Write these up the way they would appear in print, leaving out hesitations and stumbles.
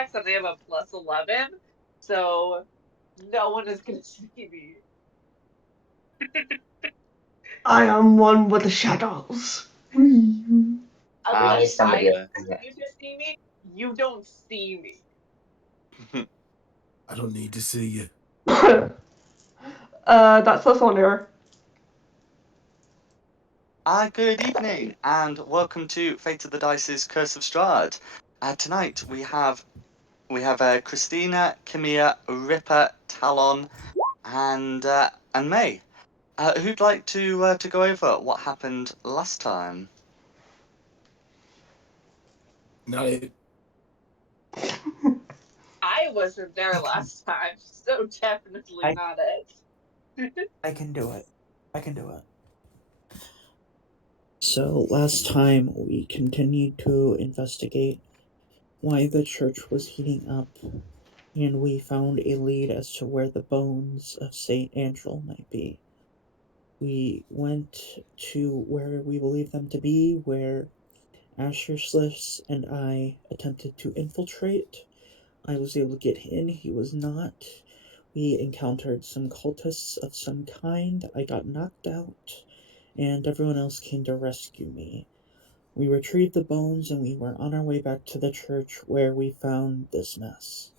checks and they have a +11, so no one is gonna see me. I am one with the shadows. Unless I somebody expect you to see me, you don't see me. I don't need to see you. That's us on air. Good evening, and welcome to Fate of the Dice's Curse of Strahd. Tonight we have Christina, Kimia, Ripper, Talon, and May. Who'd like to go over what happened last time? Not it. I wasn't there last time, so definitely not it. I can do it. I can do it. So, last time we continued to investigate why the church was heating up, and we found a lead as to where the bones of Saint Angel might be. We went to where we believe them to be, where Asher Sliss and I attempted to infiltrate. I was able to get in, he was not. We encountered some cultists of some kind. I got knocked out, and everyone else came to rescue me. We retrieved the bones and we were on our way back to the church where we found this mess.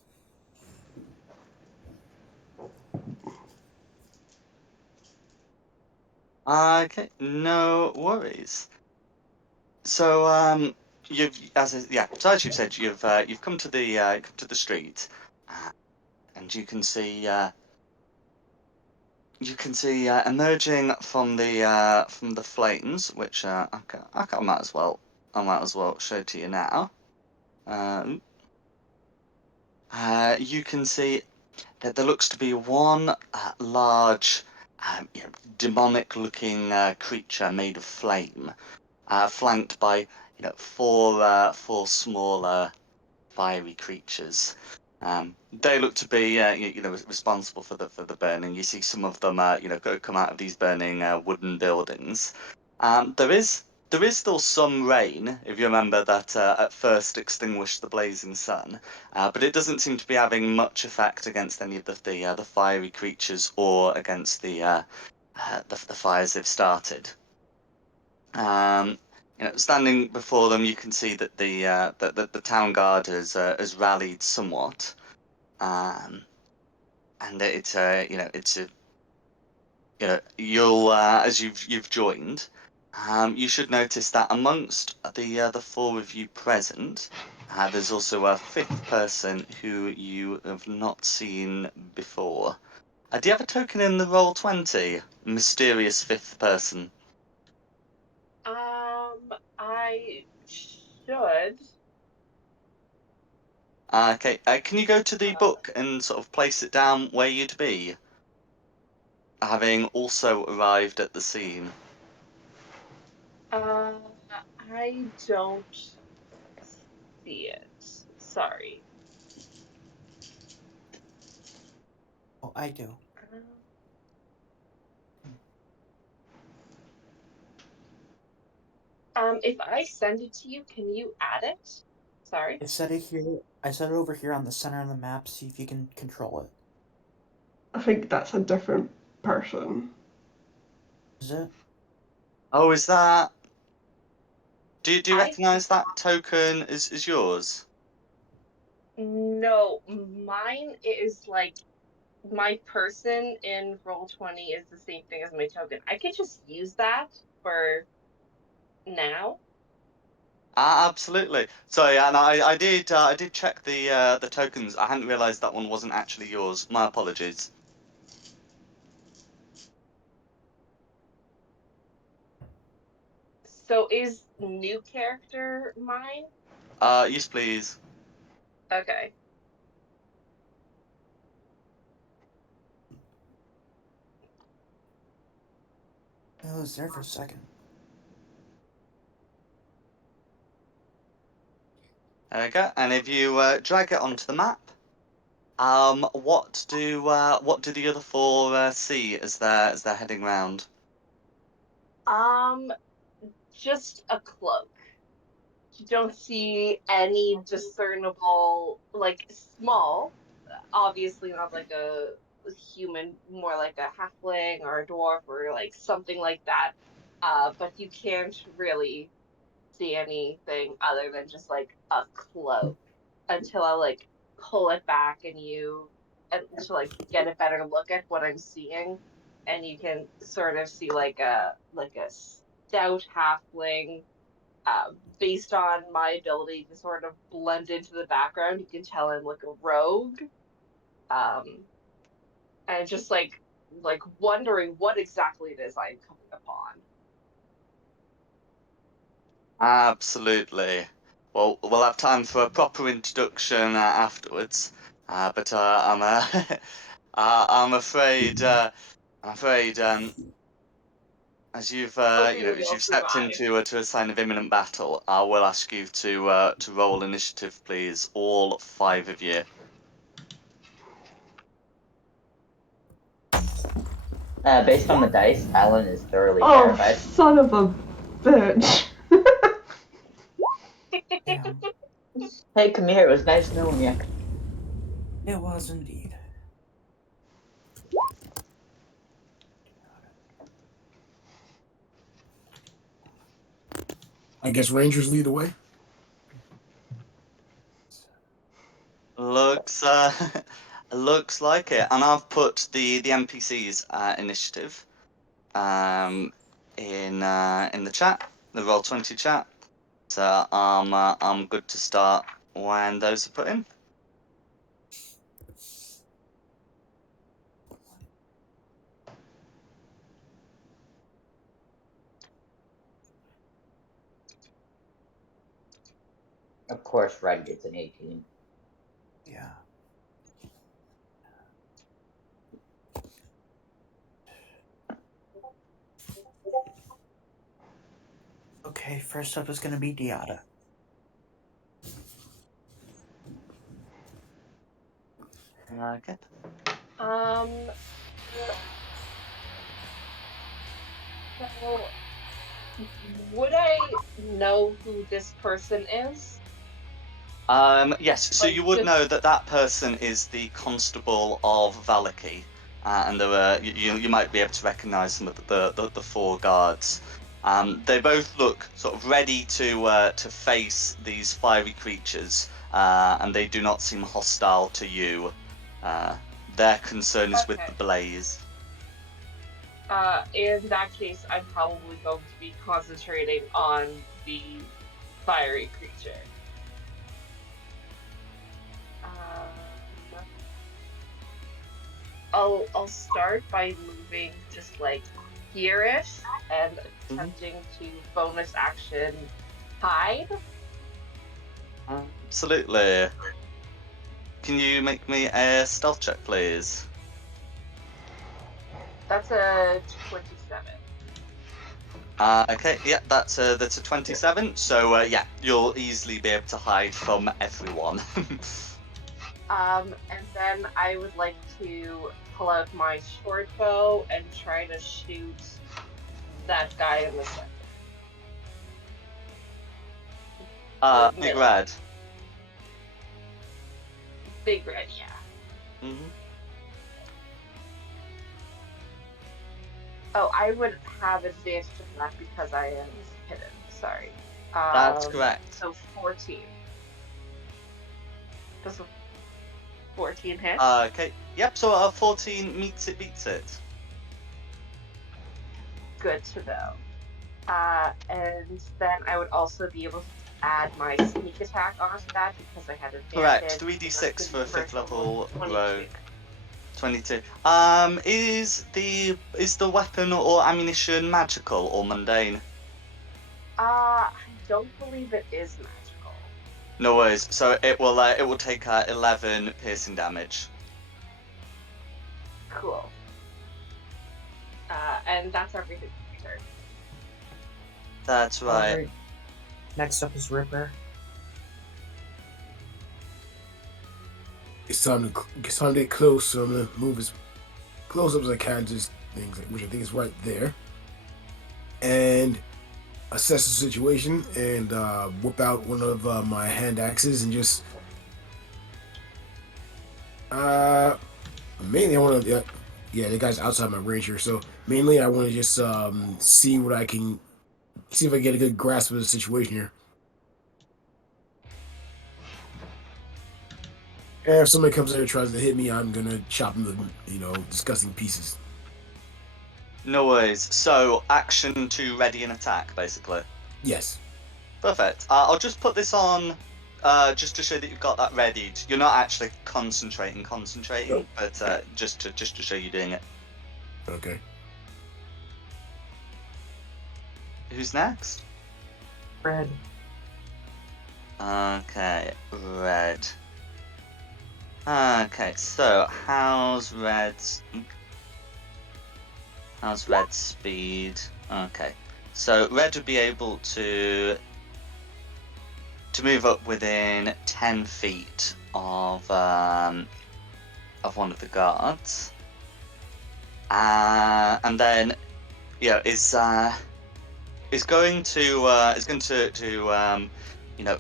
Okay, no worries. So, so as you've said, you've come to the street, and you can see emerging from the flames, which I might as well show to you now. You can see that there looks to be one large, demonic-looking creature made of flame, flanked by four smaller fiery creatures. They look to be, responsible for the burning. You see some of them, come out of these burning wooden buildings. There is still some rain, if you remember that at first extinguished the blazing sun, but it doesn't seem to be having much effect against any of the fiery creatures or against the fires they've started. Standing before them, you can see that the town guard has rallied somewhat, and it's you'll as you've joined, you should notice that amongst the four of you present, there's also a fifth person who you have not seen before. Do you have a token in the Roll20? Mysterious fifth person. I should. Okay, can you go to the book and sort of place it down where you'd be, having also arrived at the scene? Uh, I don't see it. Sorry. Oh, I do. If I send it to you, can you add it? Sorry. I set it here. I set it over here on the center of the map. See if you can control it. I think that's a different person. Is it? Oh, is that? Do you I recognise that token as yours? No, mine is like my person in Roll20 is the same thing as my token. I could just use that for now. Absolutely. Sorry, and I did check the tokens. I hadn't realised that one wasn't actually yours. My apologies. So is new character mine? Yes, please. Okay. I was there for a second. There we go. And if you drag it onto the map, what do the other four see as they're heading round? Just a cloak. You don't see any discernible like small, obviously not like a human, more like a halfling or a dwarf or like something like that. But you can't really see anything other than just like a cloak until I like pull it back and to like get a better look at what I'm seeing, and you can sort of see like a stout halfling. Based on my ability to sort of blend into the background, you can tell I'm like a rogue. Um, and just like wondering what exactly it is I'm coming upon. Absolutely. Well, we'll have time for a proper introduction afterwards. But I'm afraid, as you've Hoping we as all you've stepped survive. into to a sign of imminent battle, I will ask you to roll initiative, please, all 5 of you. Based on the dice, Alan is thoroughly Oh, terrified. son of a bitch. Damn, Hey, come here. It was nice knowing you. it was indeed. I guess Rangers lead the way. Looks looks like it, and I've put the NPCs initiative in the chat, the Roll20 chat. So I'm good to start when those are put in. Of course, Red gets an 18. Yeah. Okay, first up is gonna be Diata. Okay. Um, so would I know who this person is? Yes, so Like, you would just know that that person is the Constable of Valaki, and there were, you might be able to recognise some of the 4 guards. They both look sort of ready to face these fiery creatures, and they do not seem hostile to you. Their concern is with the okay. blaze. In that case, I'm probably going to be concentrating on the fiery creature. Um, I'll start by moving just like here-ish and attempting to bonus action hide. Absolutely. Can you make me a stealth check, please? That's a 27. Okay, yeah, that's a 27. So yeah, you'll easily be able to hide from everyone. And then I would like to pull out my short bow and try to shoot that guy in the center. Or Big middle. Red. Big red, yeah. Mm-hmm. Oh, I would have advantage of that because I am hidden. Sorry. That's correct. So 14. Does a 14 hit? Okay, yep. So 14 meets it, beats it. Good to know. And then I would also be able to add my sneak attack onto that because I had Correct. advantage. And that's 3d6 going to for be a for a 5th total of level 22. rogue. 22. Is the weapon or ammunition magical or mundane? I don't believe it is magical. No worries. So it will take 11 piercing damage. Cool. And that's everything for my turn. That's right. Alright. Next up is Ripper. It's time to get close, so I'm gonna move as close up as I can to things, which I think is right there, and assess the situation and whip out one of my hand axes and just Mainly I want to. Yeah, the guy's outside my range here. So mainly I want to just see what I can see if I get a good grasp of the situation here. And if somebody comes in and tries to hit me, I'm gonna chop them to disgusting pieces. No worries. So, action to ready an attack, basically. Yes. Perfect. I'll just put this on, just to show that you've got that readied. You're not actually concentrating, Nope. but just to show you doing it. Okay. Who's next? Red. Okay, red. Okay, so how's red's speed? Okay, so red would be able to move up within 10 feet of one of the guards, and then is going to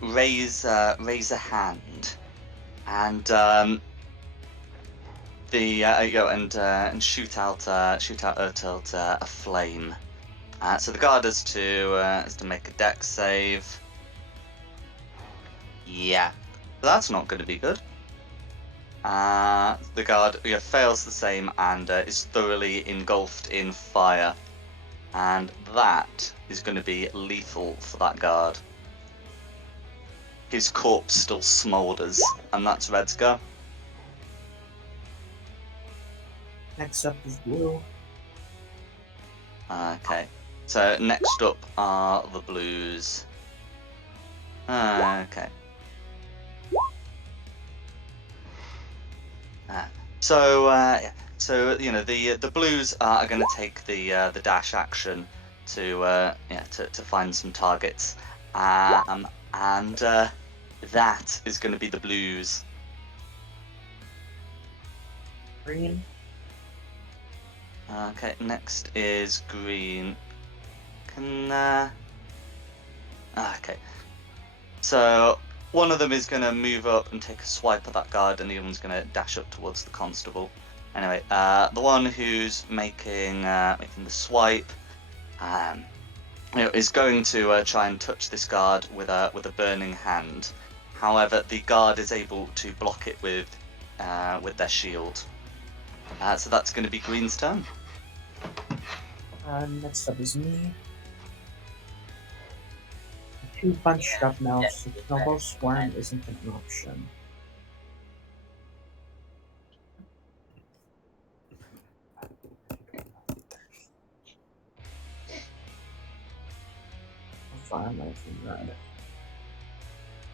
raise a hand and and shoot out Urtilt a flame. So the guard is to make a dex save. Yeah, that's not going to be good. The guard fails the same and is thoroughly engulfed in fire, and that is going to be lethal for that guard. His corpse still smoulders, and that's Red's go. Next up is blue. Okay, so next up are the blues. Okay. So the blues are going to take the dash action to find some targets, and that is going to be the blues. Green. Okay, next is green. Okay, so one of them is going to move up and take a swipe at that guard, and the other one's going to dash up towards the constable. Anyway, the one who's making the swipe is going to try and touch this guard with a burning hand. However, the guard is able to block it with their shield. So that's going to be green's turn. Next up is me. 2 bunched up now, so Snowball Swarm isn't an option. How far am I from red?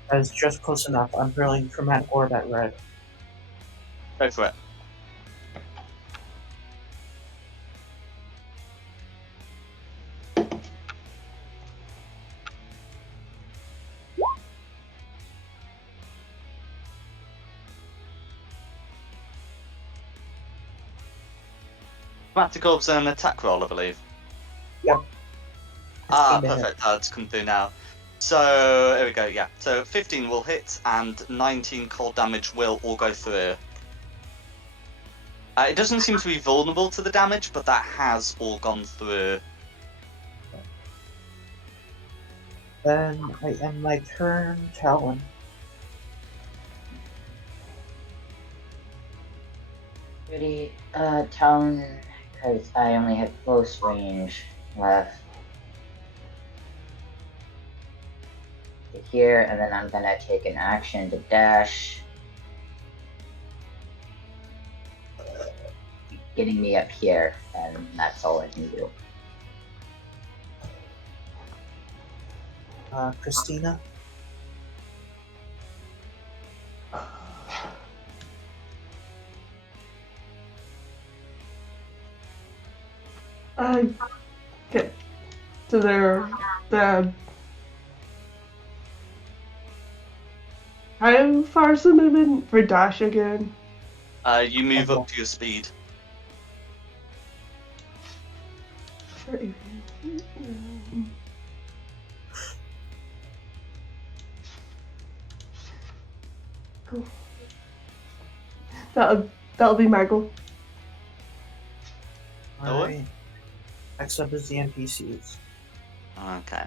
That is just close enough. I'm hurling Chromatic Orb at red. Go for it. Chromatic Orb's an attack roll, I believe. Yep. Perfect. It's come through now. So, here we go, yeah. So, 15 will hit, and 19 cold damage will all go through. It doesn't seem to be vulnerable to the damage, but that has all gone through. Then I end my turn, Talon. Pretty, Talon, because I only have close range left. To here, and then I'm gonna take an action to dash. Getting me up here, and that's all I can do. Christina. Get to their dad. How far's the movement for dash again? You move up to your speed. 30. That'll be my go. Alright. Next up is the NPCs. Okay.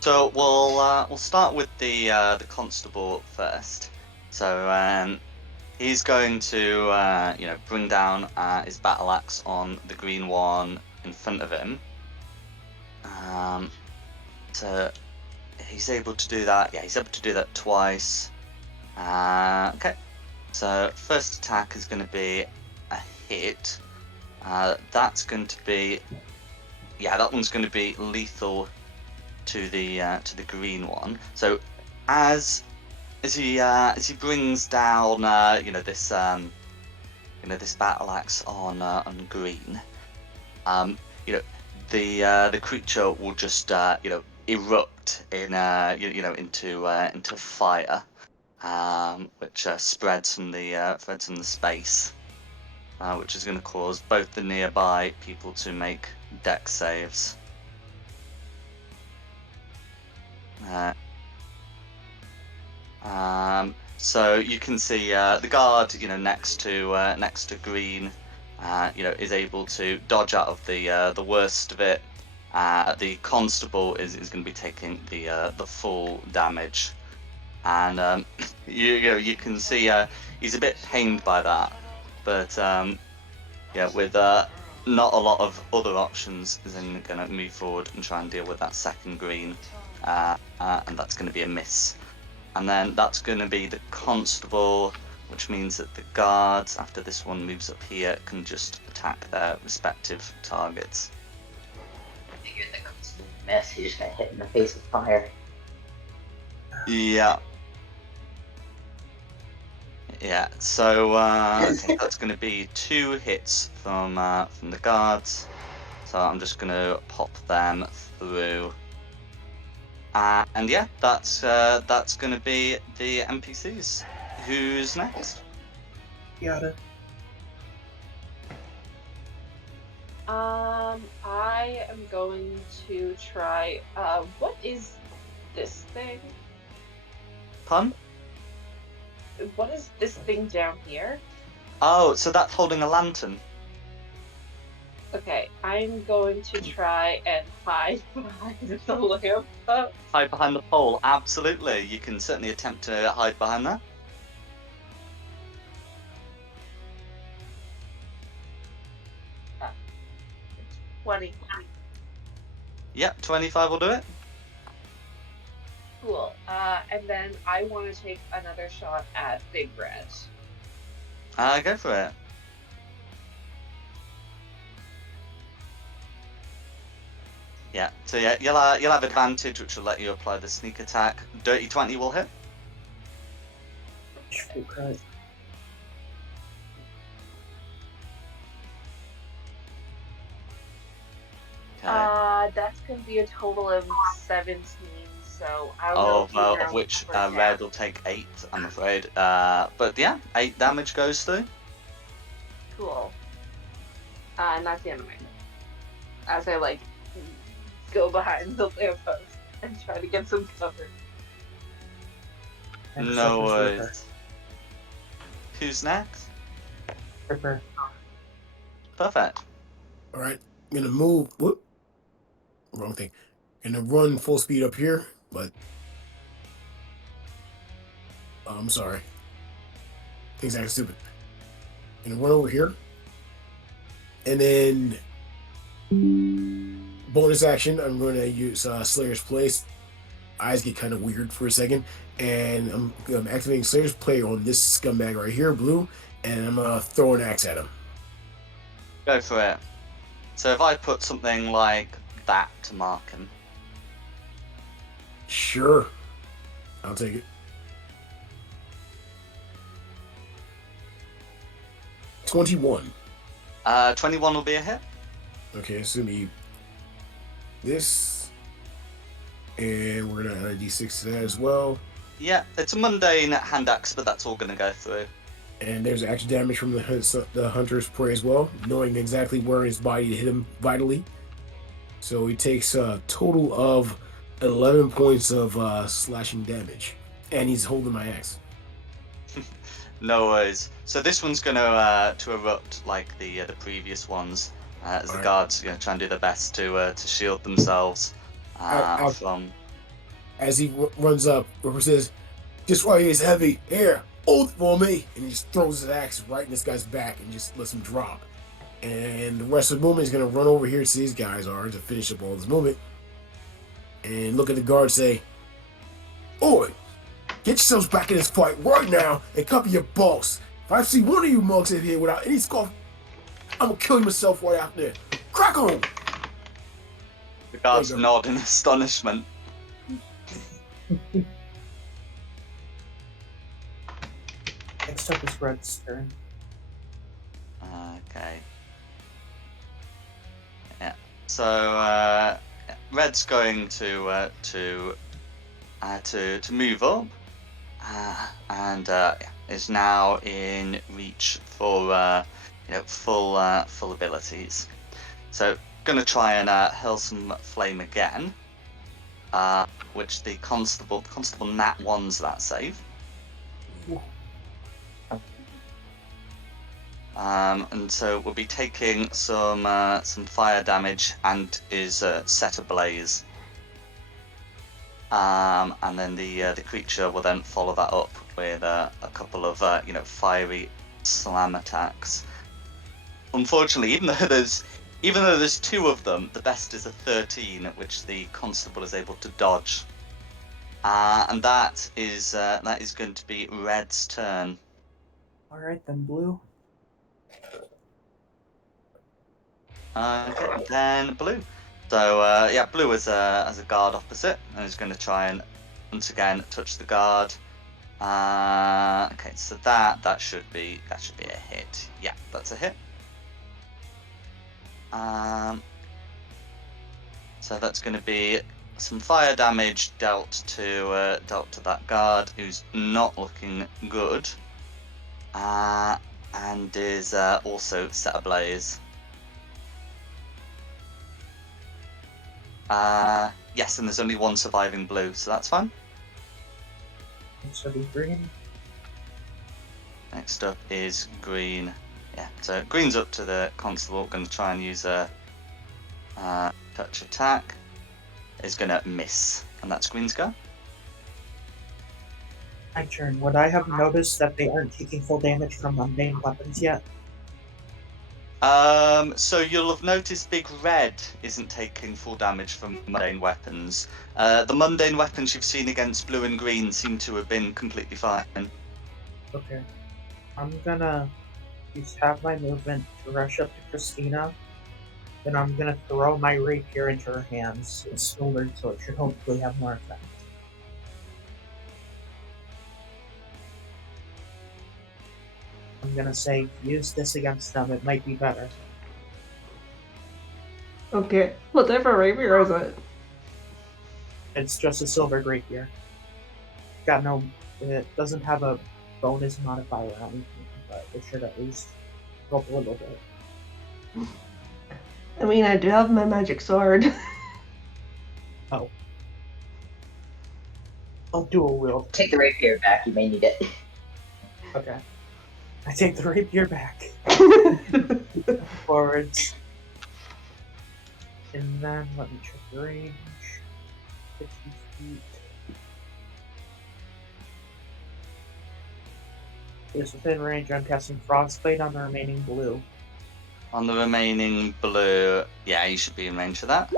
So we'll start with the constable first. So he's going to bring down his battle axe on the green one in front of him. So he's able to do that. Yeah, he's able to do that twice. Okay. So first attack is going to be a hit. That's going to be, that one's going to be lethal to the green one. So as he brings down this this battle axe on green, the creature will just erupt in into fire, which spreads from the space, which is going to cause both the nearby people to make dex saves. So you can see the guard, next to green, is able to dodge out of the worst of it. The constable is going to be taking the full damage, and you can see he's a bit pained by that, but with not a lot of other options, is then going to move forward and try and deal with that second green, and that's going to be a miss. And then that's going to be the constable, which means that the guards, after this one moves up here, can just attack their respective targets. I figured the constable miss. He just got hit in the face with fire. Yeah. Yeah. So okay, that's going to be 2 hits from the guards. So I'm just going to pop them through. And yeah, that's going to be the NPCs. Who's next? Yada. I am going to try. What is this thing? Pun? What is this thing down here? Oh, so that's holding a lantern. Okay, I'm going to try and hide behind the lamp. Hide behind the pole, absolutely. You can certainly attempt to hide behind that. Ah, 20. Yep, 25 will do it. Cool. And then I want to take another shot at Big Red. Go for it. Yeah, so yeah, you'll have advantage, which will let you apply the sneak attack. Dirty 20 will hit. Okay. That's going to be a total of 17, so I don't Oh, know. well, of which Red will take 8, I'm afraid. But yeah, 8 damage goes through. Cool. And that's the end of my turn. As I, go behind the lamppost and try to get some cover. Next No up is Ripper. worries. Who's next? Ripper. Perfect. Alright, I'm gonna move. Whoop. Wrong thing. Gonna run full speed up here, but. I'm sorry. Things acting stupid. Gonna run over here. And then. Bonus action, I'm going to use Slayer's Place. Eyes get kind of weird for a second. And I'm activating Slayer's Play on this scumbag right here, blue. And I'm going to throw an axe at him. Go for it. So if I put something like that to mark him. Sure. I'll take it. 21. 21 will be a hit. Okay, it's going to be this. And we're going to add a d6 to that as well. Yeah, it's a mundane hand axe, but that's all going to go through. And there's extra damage from the Hunter's Prey as well, knowing exactly where his body to hit him vitally. So he takes a total of 11 points of slashing damage. And he's holding my axe. No worries. So this one's gonna to erupt like the previous ones, as the Alright. guards try and do their best to shield themselves Out. from. As he runs up, Ripper says, "This right here is heavy. Here, hold it for me." And he just throws his axe right in this guy's back and just lets him drop. And the rest of the movement is going to run over here to these guys are to finish up all this movement. And look at the guard say, "Oi, get yourselves back in this fight right now and cover your boss. If I see one of you mugs in here without any scarf, I'm going to kill myself right out there. Crack on!" The guards There you go. nod in astonishment. Next up is Red's turn. Okay. Yeah. So Red's going to move up, and is now in reach for full abilities. So gonna try and hurl some flame again, which the constable nat ones that save. And so we'll be taking some fire damage and is set ablaze. And then the creature will then follow that up with a couple of fiery slam attacks. Unfortunately, even though there's two of them, the best is a 13, which the constable is able to dodge. And that is going to be Red's turn. Alright then, Blue. Okay, then Blue. So Blue has a guard opposite and is going to try and once again touch the guard. Okay, so that should be a hit. Yeah, that's a hit. So that's going to be some fire damage dealt to that guard, who's not looking good, and is also set ablaze. Yes, and there's only one surviving Blue, so that's fine. Next up is Green. Next up is Green. Yeah, so Green's up to the constable, going to try and use a touch attack. Is going to miss, and that's Green's go. My turn. Would I have noticed that they aren't taking full damage from mundane weapons yet? So you'll have noticed Big Red isn't taking full damage from mundane weapons. The mundane weapons you've seen against Blue and Green seem to have been completely fine. Okay. I'm gonna just have my movement to rush up to Christina. Then I'm gonna throw my rapier into her hands. It's silvered, so it should hopefully have more effect. I'm gonna say, use this against them, it might be better. Okay. What type of rapier is it? It's just a silver rapier. It doesn't have a bonus modifier or anything, but it should at least help a little bit. I mean, I do have my magic sword. Oh. I'll dual wield. Take the rapier back, you may need it. Okay. I take the rapier back. Forwards. And then let me check the range. 50 feet. It's within range. I'm casting Frostbite on the remaining Blue. On the remaining Blue, yeah, you should be in range for that.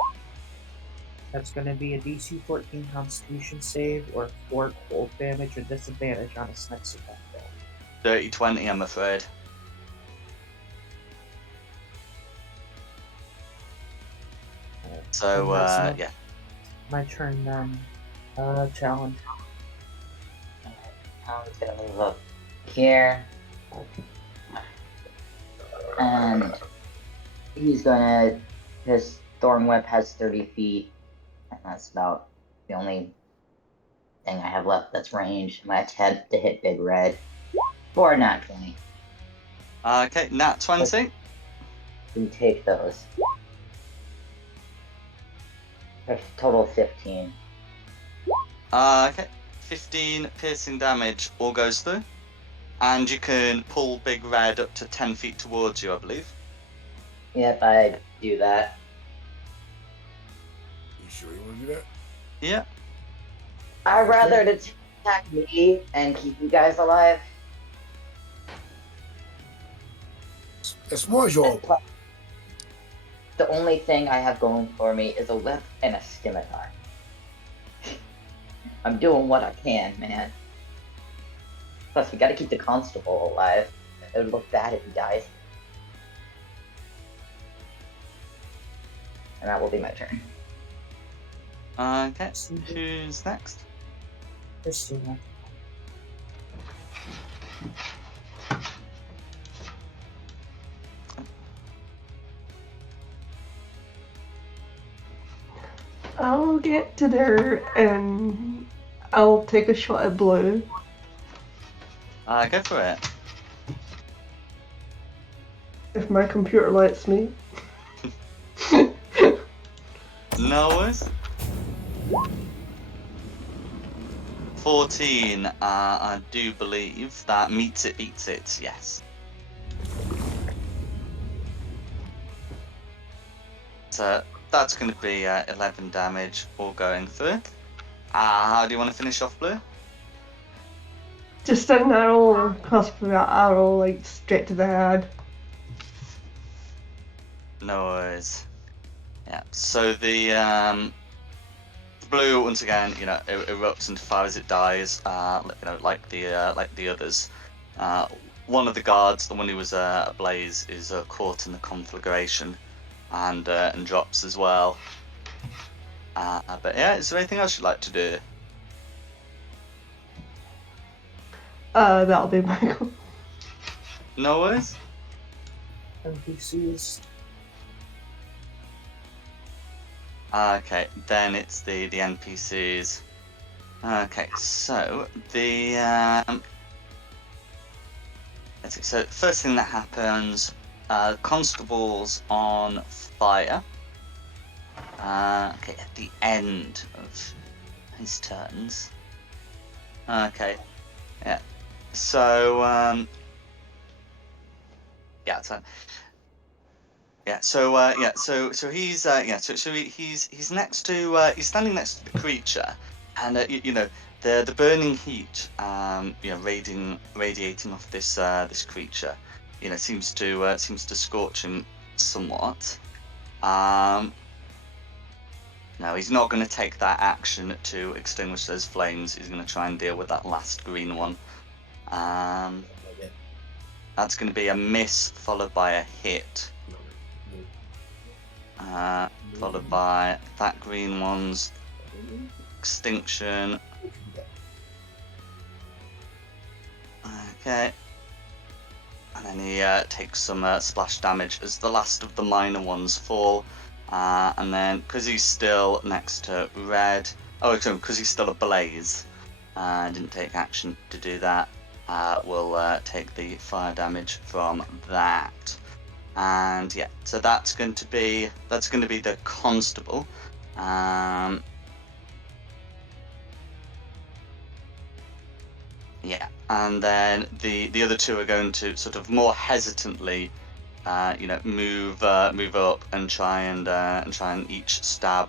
That's going to be a DC 14 Constitution save or 4 cold damage and disadvantage on its next attack roll. Dirty 20, I'm afraid. So, yeah. My turn then. Challenge. I'm just gonna move up here. And he's gonna. His Thorn Whip has 30 feet. And that's about the only thing I have left that's ranged. I'm gonna attempt to hit Big Red. For nat 20. Okay, nat 20. We take those. A total of 15. Okay, 15 piercing damage all goes through. And you can pull Big Red up to 10 feet towards you, I believe. Yep, I do that. You sure you want to do that? Yeah. I'd Okay. rather it attack me and keep you guys alive. As smart as y'all. The only thing I have going for me is a whip and a scimitar. I'm doing what I can, man. Plus, we gotta keep the constable alive. It would look bad if he dies. And that will be my turn. Okay. Who's next? Christina. I'll get to there and I'll take a shot at Blue. Go for it. If my computer lets me. No worries. 14, I do believe that meets it, beats it, yes. So that's going to be 11 damage all going through. How do you want to finish off, Blue? Just an arrow, cusp of that arrow, like straight to the head. No worries. Yeah, so the blue once again, erupts into fire as it dies. Like the others. One of the guards, the one who was ablaze, is caught in the conflagration, and drops as well. But yeah, is there anything else you'd like to do? That'll be my go. No worries. NPCs. Okay, then it's the NPCs. Okay, so the let's see, so first thing that happens, constable's on fire. Okay, at the end of his turns. Okay, yeah. So yeah, so he's he's next to he's standing next to the creature, and the burning heat radiating off this creature, seems to scorch him somewhat. No, he's not going to take that action to extinguish those flames. He's going to try and deal with that last green one. That's going to be a miss followed by a hit. Followed by that green one's extinction. Okay. And then he takes some splash damage as the last of the minor ones fall. And then, because he's still next to red, because he's still ablaze, didn't take action to do that, we'll take the fire damage from that. And yeah, so that's going to be the constable. Yeah, and then the other two are going to sort of more hesitantly, move up and try and each stab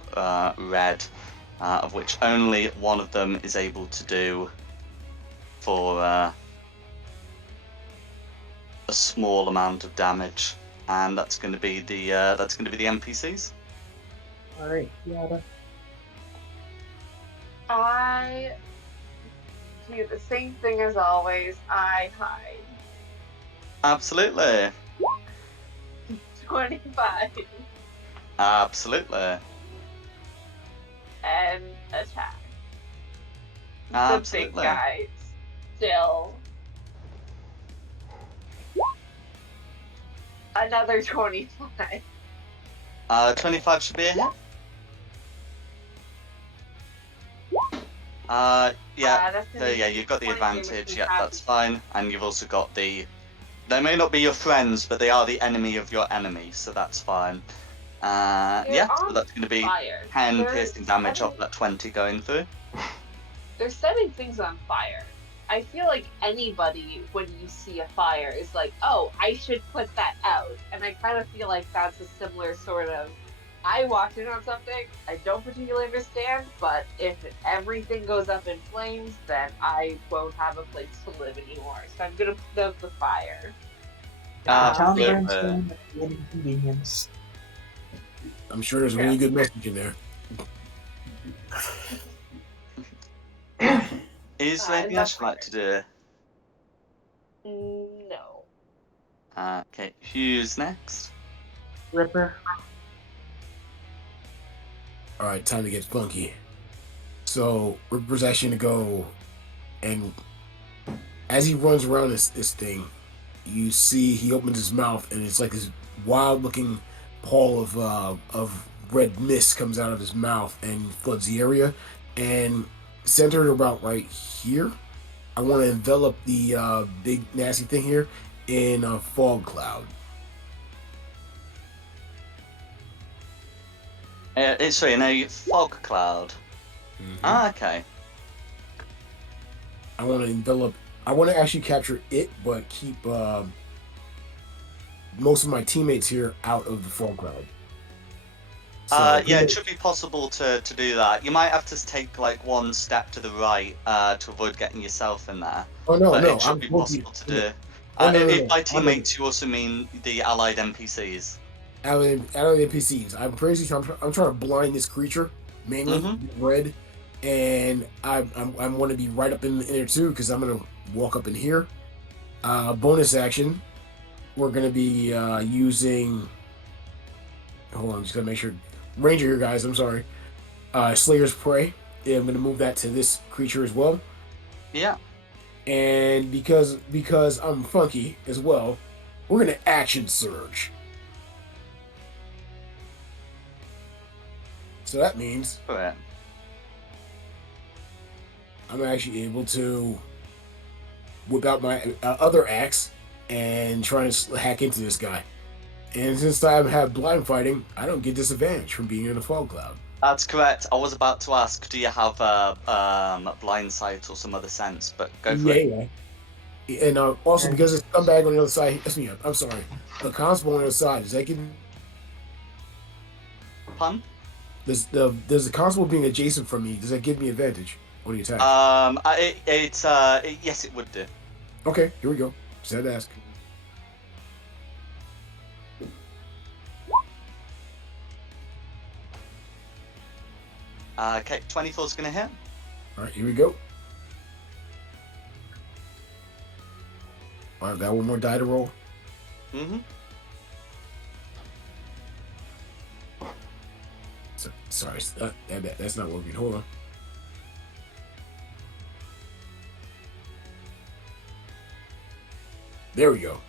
red, of which only one of them is able to do for a small amount of damage, and that's going to be the NPCs. All right, Yada. I do the same thing as always. I hide. Absolutely. 25 Absolutely. and attack. The Absolutely. big guy still. Another 25. 25 should be a hit. Yeah. That's So gonna yeah, be you've got the 20 damage advantage. from Yeah, half. that's fine. And you've also got the. They may not be your friends, but they are the enemy of your enemy, so that's fine. They're So on that's going to be fire. 10 They're piercing damage setting- off that 20 going through. They're setting things on fire. I feel like anybody, when you see a fire, is like, oh, I should put that out. And I kind of feel like that's a similar sort of. I walked in on something I don't particularly understand, but if everything goes up in flames, then I won't have a place to live anymore. So I'm gonna put out the fire. If the town Absolutely. burns down, that's an inconvenience. I'm sure there's a Yeah. really good message in there. Is there anything else you'd like to do? No. Okay, who's next? Ripper. All right, time to get funky. So Ripper's actually gonna go, and as he runs around this thing, you see he opens his mouth, and it's like this wild-looking pall of red mist comes out of his mouth and floods the area. And centered about right here, I want to envelop the big nasty thing here in a fog cloud. It's in a fog cloud. Okay. I want to envelop. I want to actually capture it, but keep most of my teammates here out of the fog cloud. So, Yeah, it should be possible to do that. You might have to take like one step to the right to avoid getting yourself in there. Oh no, But no, it should be possible to do. Oh, no, If no. by teammates you also mean the allied NPCs. Out of the NPCs. I'm crazy. I'm trying to blind this creature, mainly red, and I want to be right up in there too because I'm gonna walk up in here. Bonus action. We're gonna be using. Hold on, I'm just gonna make sure. Ranger here, guys. I'm sorry. Slayer's Prey. Yeah, I'm gonna move that to this creature as well. Yeah. And because I'm funky as well, we're gonna action surge. So that means Correct. I'm actually able to whip out my other axe and try to hack into this guy. And since I have blind fighting, I don't get disadvantage from being in a fog cloud. That's correct. I was about to ask, do you have blind sight or some other sense? But go for it. Yeah. And also because it's scumbag on the other side. I'm sorry. The constable on the other side. Does that give? Pun? Does the constable being adjacent from me? Does that give me advantage on the attack? Yes, it would do. Okay, here we go. Just had to ask. Okay, 24 is going to hit. All right, here we go. All right, got one more die to roll. Sorry, that's not working. Hold on. There we go.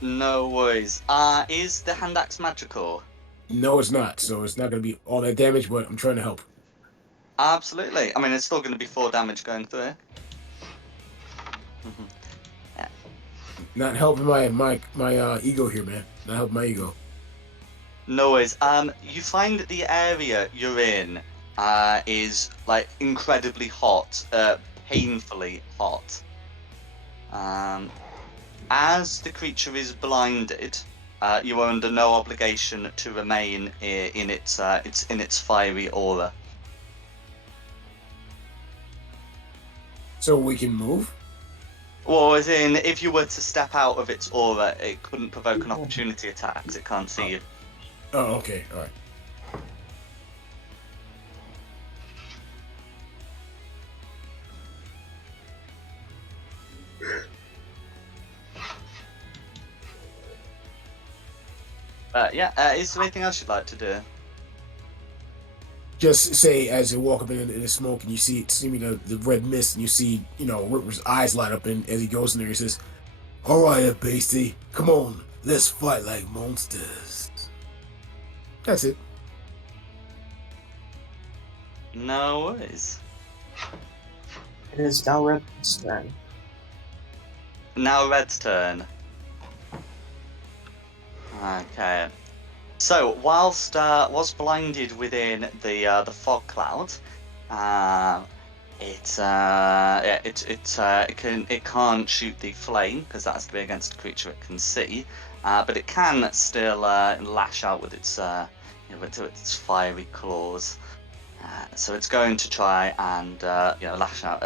No worries. Is the hand axe magical? No, it's not. So it's not going to be all that damage, but I'm trying to help. Absolutely. I mean, it's still going to be 4 damage going through. Yeah. Not helping my ego here, man. Not helping my ego. No worries. You find that the area you're in is like incredibly hot, painfully hot. As the creature is blinded, you are under no obligation to remain in its fiery aura. So we can move? Well, as in, if you were to step out of its aura, it couldn't provoke an opportunity attack because it can't see you. Oh, okay. All right. Yeah, is there anything else you'd like to do? Just say as you walk up in the smoke and you see me the red mist and you see Ripper's eyes light up and as he goes in there he says, "All right, Beastie, come on, let's fight like monsters." That's it. No worries. It is now Red's turn. Now Red's turn. Okay. So whilst blinded within the fog cloud, it can't shoot the flame because that has to be against a creature it can see, but it can still lash out with its with its fiery claws. So it's going to try and lash out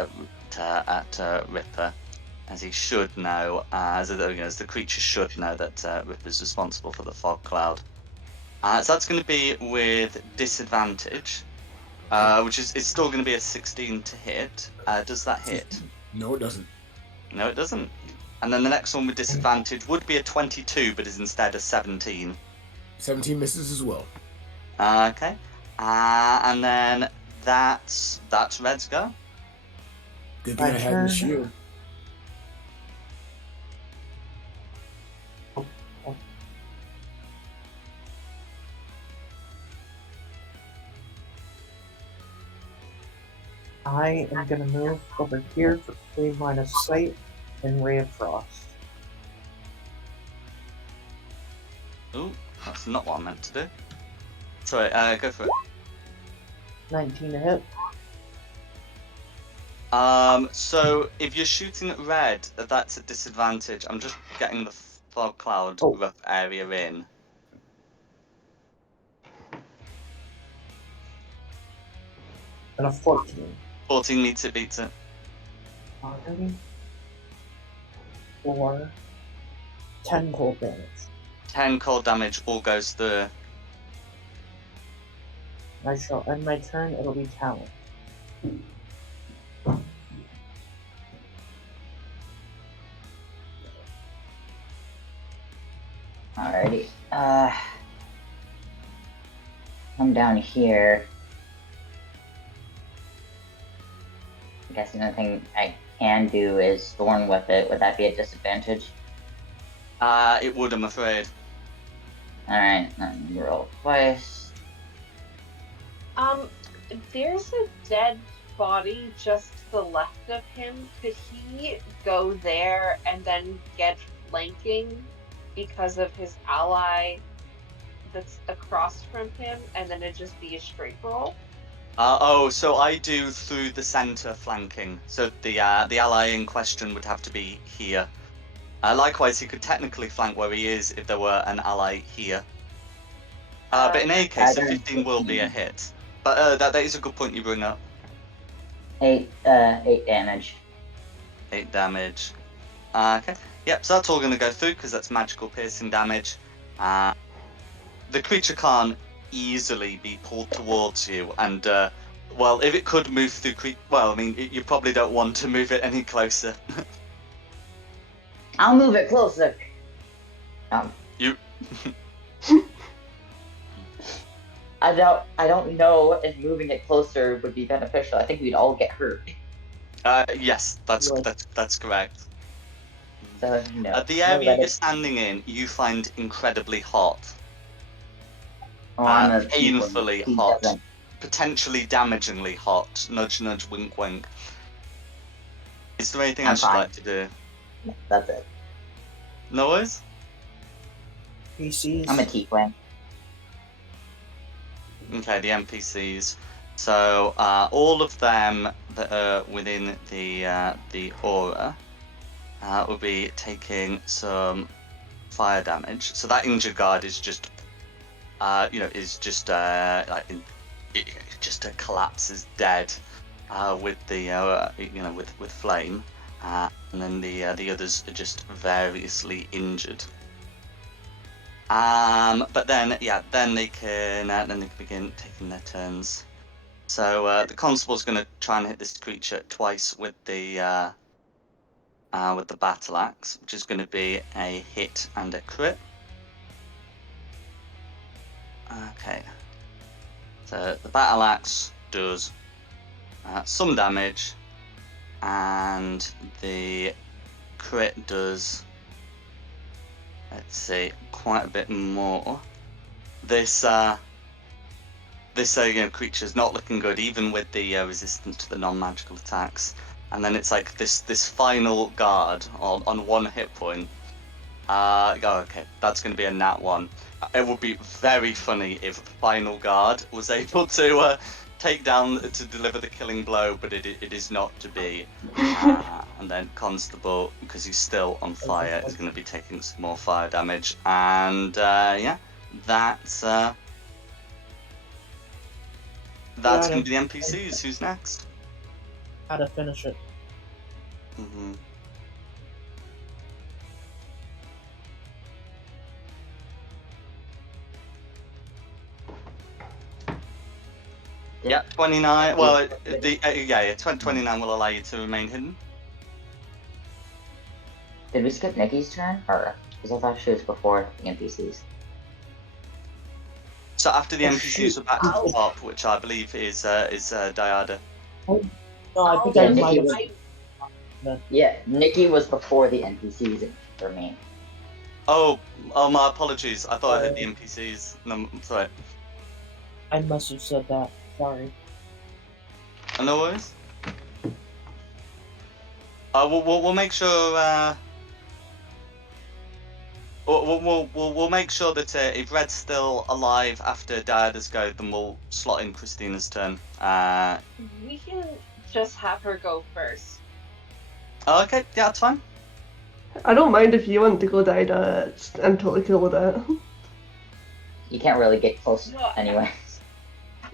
at Ripper, as he should know, as the creature should know that Ripper's responsible for the fog cloud. So that's going to be with disadvantage. Which is it's still going to be a 16 to hit. Does that hit? No, it doesn't. No, it doesn't. And then the next one with disadvantage would be a 22, but is instead a 17. 17 misses as well. Okay. And then that's Red's go. Good thing I had the shield. I am going to move over here for clean line of sight and Ray of Frost. Ooh, that's not what I meant to do. Sorry, go for it. 19 to hit. So if you're shooting at red, that's a disadvantage. I'm just getting the fog cloud rough area in. And a 14. 14 meets it, beats it. Alrighty. For 10 cold damage. 10 cold damage all goes through. I shall end my turn, it'll be talent. Alrighty. Come down here. I guess another thing I can do is Thorn Whip it. Would that be a disadvantage? It would, I'm afraid. Alright, then roll twice. There's a dead body just to the left of him. Could he go there and then get flanking because of his ally that's across from him, and then it'd just be a straight roll? So I do through the center flanking. So the ally in question would have to be here. Likewise, he could technically flank where he is if there were an ally here. But in any case, a 15 will be a hit. But that is a good point you bring up. 8 damage. 8 damage. Okay. Yep, so that's all going to go through because that's magical piercing damage. The creature can't easily be pulled towards you, and well, if it could move through well, I mean, you probably don't want to move it any closer. I'll move it closer. You I don't know if moving it closer would be beneficial. I think we'd all get hurt. yes, that's correct. So no. The area you're standing in, you find incredibly hot. Painfully hot, potentially damagingly hot. Nudge, nudge, wink, wink. Is there anything else you'd like to do? That's it. No worries? PCs. I'm a tiefling. Okay, the NPCs. So all of them that are within the aura will be taking some fire damage. So that injured guard is just it just collapses dead with the with flame, and then the others are just variously injured. But then they can begin taking their turns. So the constable's going to try and hit this creature twice with the battle axe, which is going to be a hit and a crit. Okay, so the battle axe does some damage, and the crit does, let's see, quite a bit more. This creature's not looking good, even with the resistance to the non-magical attacks. And then it's like this final guard on 1 hit point. Okay, that's going to be a nat 1. It would be very funny if Final Guard was able to take down to deliver the killing blow, but it is not to be. And then Constable, because he's still on fire, is going to be taking some more fire damage. And yeah, that's going to be the NPCs. Who's next? How to finish it. Mm-hmm. Yeah, 29. Well, 29 will allow you to remain hidden. Did we skip Nikki's turn? Or because I thought she was before the NPCs. So after the Oh, NPCs shoot. are back to the top, which I believe is Diada. No, I think Yeah, I Nikki might was. have. Yeah, Nikki was before the NPCs for me. Oh, my apologies. I thought I heard the NPCs. No, I'm sorry. I must have said that. Sorry. No worries. We'll make sure. We'll make sure that if Red's still alive after Diada's go, then we'll slot in Christina's turn. We can just have her go first. Okay, yeah, that's fine. I don't mind if you want to go down. I'm totally cool with that. You can't really get close No, anyway.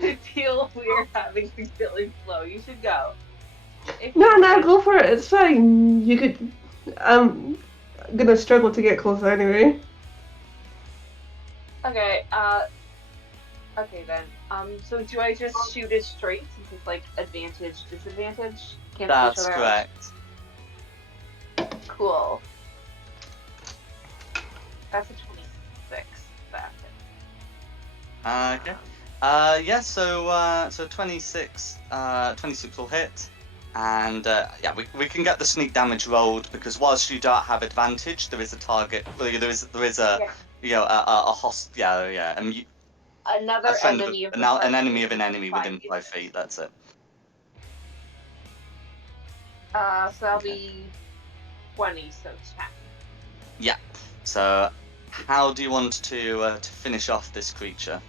I feel weird having the killing flow. You should go. No, go for it. It's fine. You could. I'm gonna struggle to get closer anyway. Okay, okay then. So do I just shoot it straight since it's like advantage, disadvantage? Cancel each That's other correct. out? Cool. That's a 26. That's it. Okay. Yeah. So 26. 26 will hit, and yeah, we can get the sneak damage rolled because whilst you don't have advantage, there is a target. There is a a host. Yeah. And Another a friend enemy of the an friend enemy of an within enemy 5 within 5 feet. That's it. So that'll be 20, so 10. Yeah. So, how do you want to finish off this creature?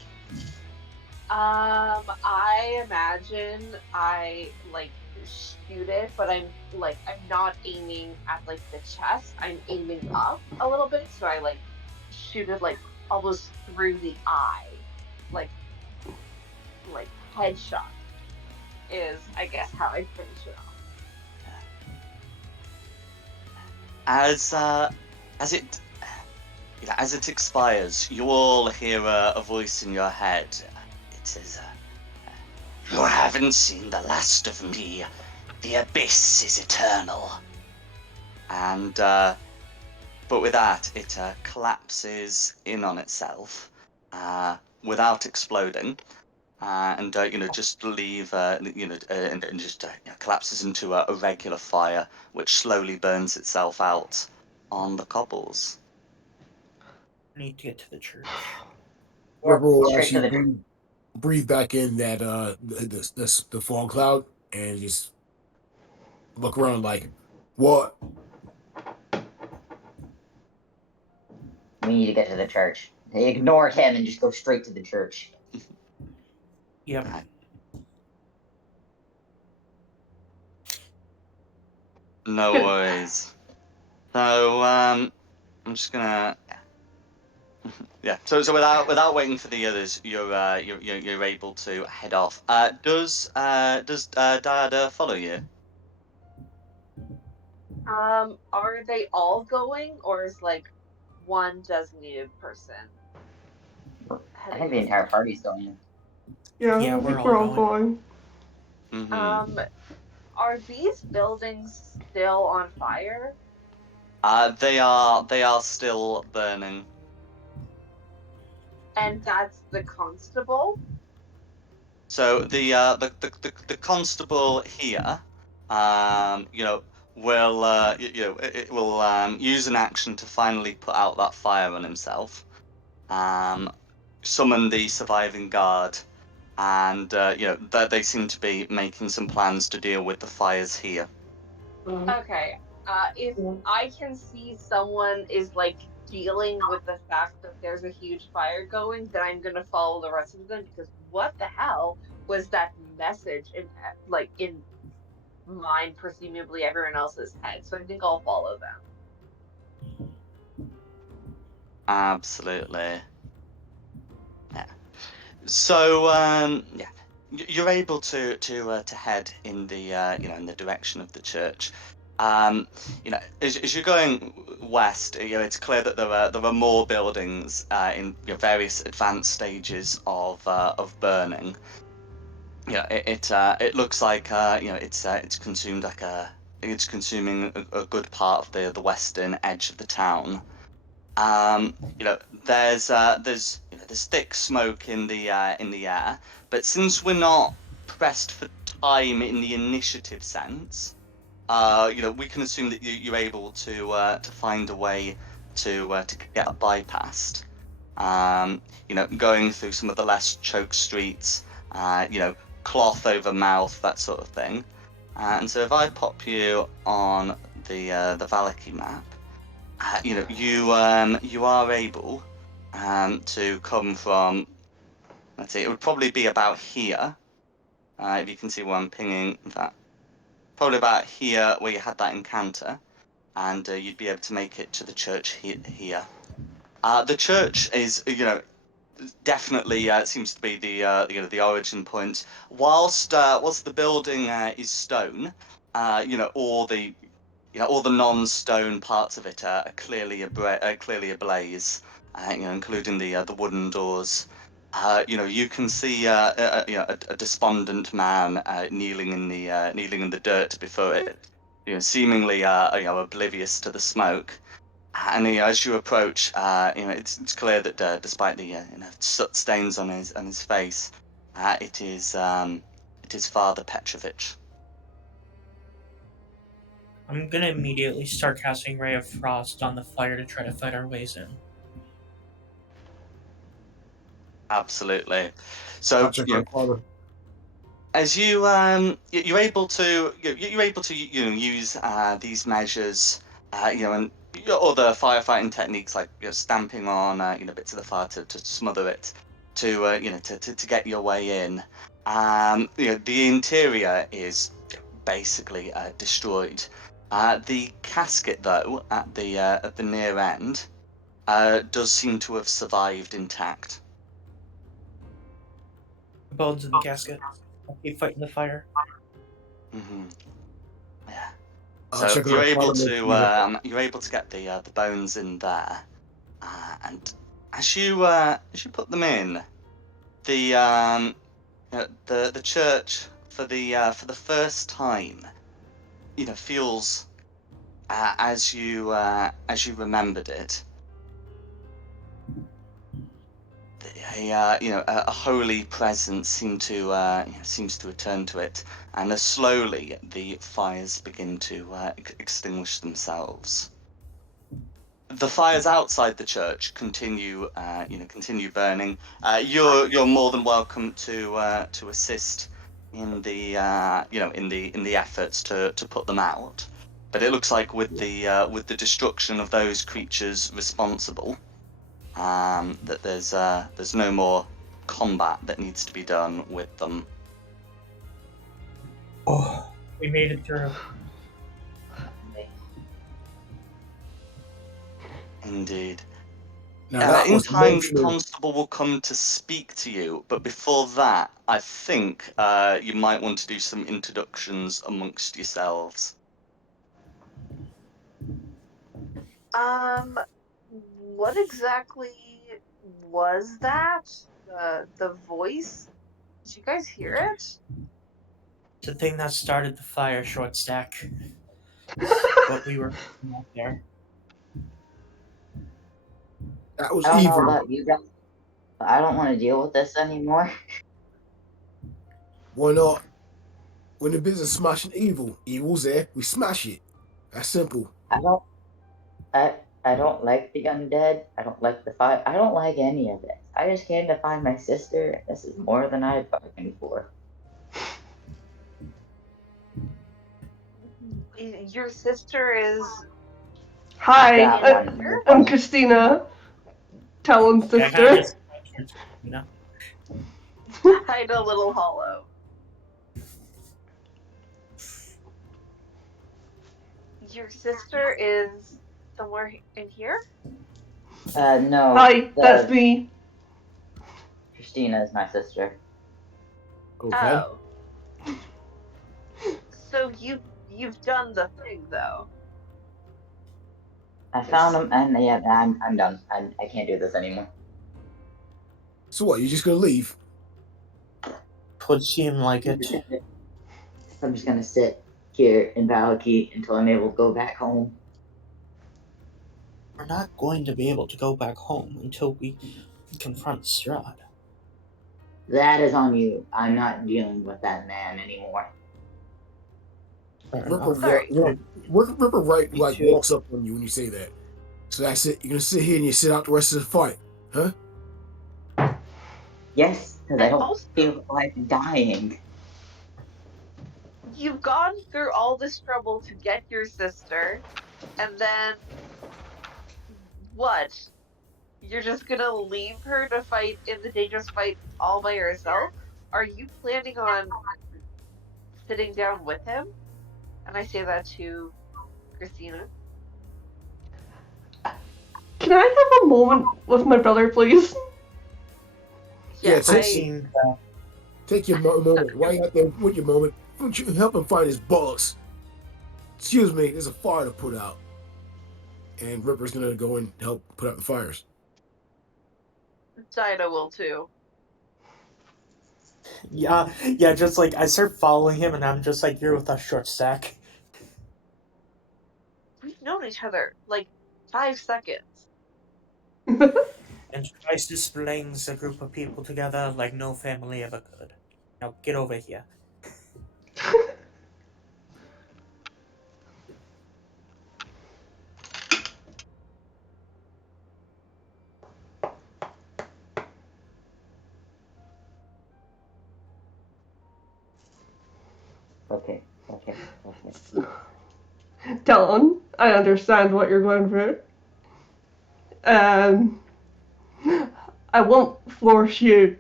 I imagine I like shoot it, but I'm not aiming at like the chest. I'm aiming up a little bit, so I like shoot it like almost through the eye, like headshot is I guess how I finish it off. As it expires, you all hear a voice in your head. It says, "You haven't seen the last of me. The abyss is eternal." And but with that, it collapses in on itself without exploding. And just leave and just collapses into a regular fire which slowly burns itself out on the cobbles. I need to get to the church. River will Straight to actually breathe back in that the fog cloud and just look around like, what? We need to get to the church. They ignore him and just go straight to the church. Yep. Right. No worries. So I'm just gonna yeah. So without waiting for the others, you're able to head off. Does Diada follow you? Are they all going, or is like one designated person I heading? think the entire party's going. Yeah, Yeah, I we're think all we're all going. going. Mm-hmm. Are these buildings still on fire? They are still burning. And that's the constable? So the constable here, will it will use an action to finally put out that fire on himself, summon the surviving guard, and that they seem to be making some plans to deal with the fires here. Okay. If I can see someone is like dealing with the fact that there's a huge fire going, then I'm gonna follow the rest of them because what the hell was that message in mine, presumably everyone else's head. So I think I'll follow them. Absolutely. Yeah. So yeah, you're able to head in the in the direction of the church. As you're going west, it's clear that there are more buildings in various advanced stages of burning. It looks like it's consumed it's consuming a good part of the western edge of the town. There's thick smoke in the air, but since we're not pressed for time in the initiative sense, we can assume that you're able to find a way to get bypassed. Going through some of the less choked streets, cloth over mouth, that sort of thing. And so if I pop you on the Valaki map, you are able to come from. Let's see, it would probably be about here. If you can see where I'm pinging that, probably about here where you had that encounter, and you'd be able to make it to the church here. The church is, definitely seems to be the origin point. Whilst the building is stone, all the non-stone parts of it are clearly ablaze, including the wooden doors. You can see a despondent man kneeling in the dirt before it, seemingly oblivious to the smoke. And as you approach, it's clear that despite the soot stains on his face, it is Father Petrovich. I'm gonna immediately start casting Ray of Frost on the fire to try to fight our ways in. Absolutely. I'll So check on Father. as you're able to use these measures, and other firefighting techniques like stamping on bits of the fire to smother it, to get your way in. The interior is basically destroyed. The casket, though, at the near end, does seem to have survived intact. The bones in the casket. I'll keep fighting the fire. Mm-hmm. Yeah. I'll So check on Father. you're able to get the bones in there, and as you put them in, the church for the first time, feels as you remembered it, a holy presence seems to return to it, and as slowly the fires begin to extinguish themselves. The fires outside the church continue burning. You're more than welcome to assist in the efforts to put them out. But it looks like with the destruction of those creatures responsible, that there's no more combat that needs to be done with them. Oh, we made it through. Indeed. Now that In was time, the emotional. constable will come to speak to you, but before that, I think you might want to do some introductions amongst yourselves. What exactly was that? The voice? Did you guys hear it? It's the thing that started the fire, short stack. What we were out there. That was I don't know evil. about you guys, but I don't want to deal with this anymore. Why not? When the business smashing evil, evil's there. We smash it. That's simple. I don't. I don't like the undead. I don't like the fire. I don't like any of it. I just came to find my sister, and this is more than I bargained for. Your sister is Hi, That in one. here? I'm Christina, Talon's Yeah, I kind of sister. just, Died a little hollow. Your sister is somewhere in here? No. Hi, that's me. Christina is my sister. Okay. Oh. So you've done the thing though. I found him, and yeah, I'm done. I can't do this anymore. So what? You just gonna leave? Would seem like it. I'm just gonna sit here in Valaki until I'm able to go back home. We're not going to be able to go back home until we confront Straud. That is on you. I'm not dealing with that man anymore. Fair Ripper, enough. Alright. Ripper right Me like too. walks up on you when you say that. So that's it. You're gonna sit here and you sit out the rest of the fight, huh? Yes, because I And don't also, feel like dying. you've gone through all this trouble to get your sister, and then what? You're just gonna leave her to fight in the dangerous fight all by herself? Are you planning on sitting down with him? And I say that to Christina. Can I have a moment with my brother, please? Yeah, Yeah, It would seem that take your moment. Why you out there with your moment? Don't you help him find his bollocks? Excuse me, there's a fire to put out. And Ripper's gonna go and help put out the fires. Dinah will too. yeah, just like I start following him and I'm just like, you're with us, short stack. We've known each other like 5 seconds. And tries displaying a group of people together like no family ever could. Now get over here. Okay. Dylan, I understand what you're going through. Um, I won't force you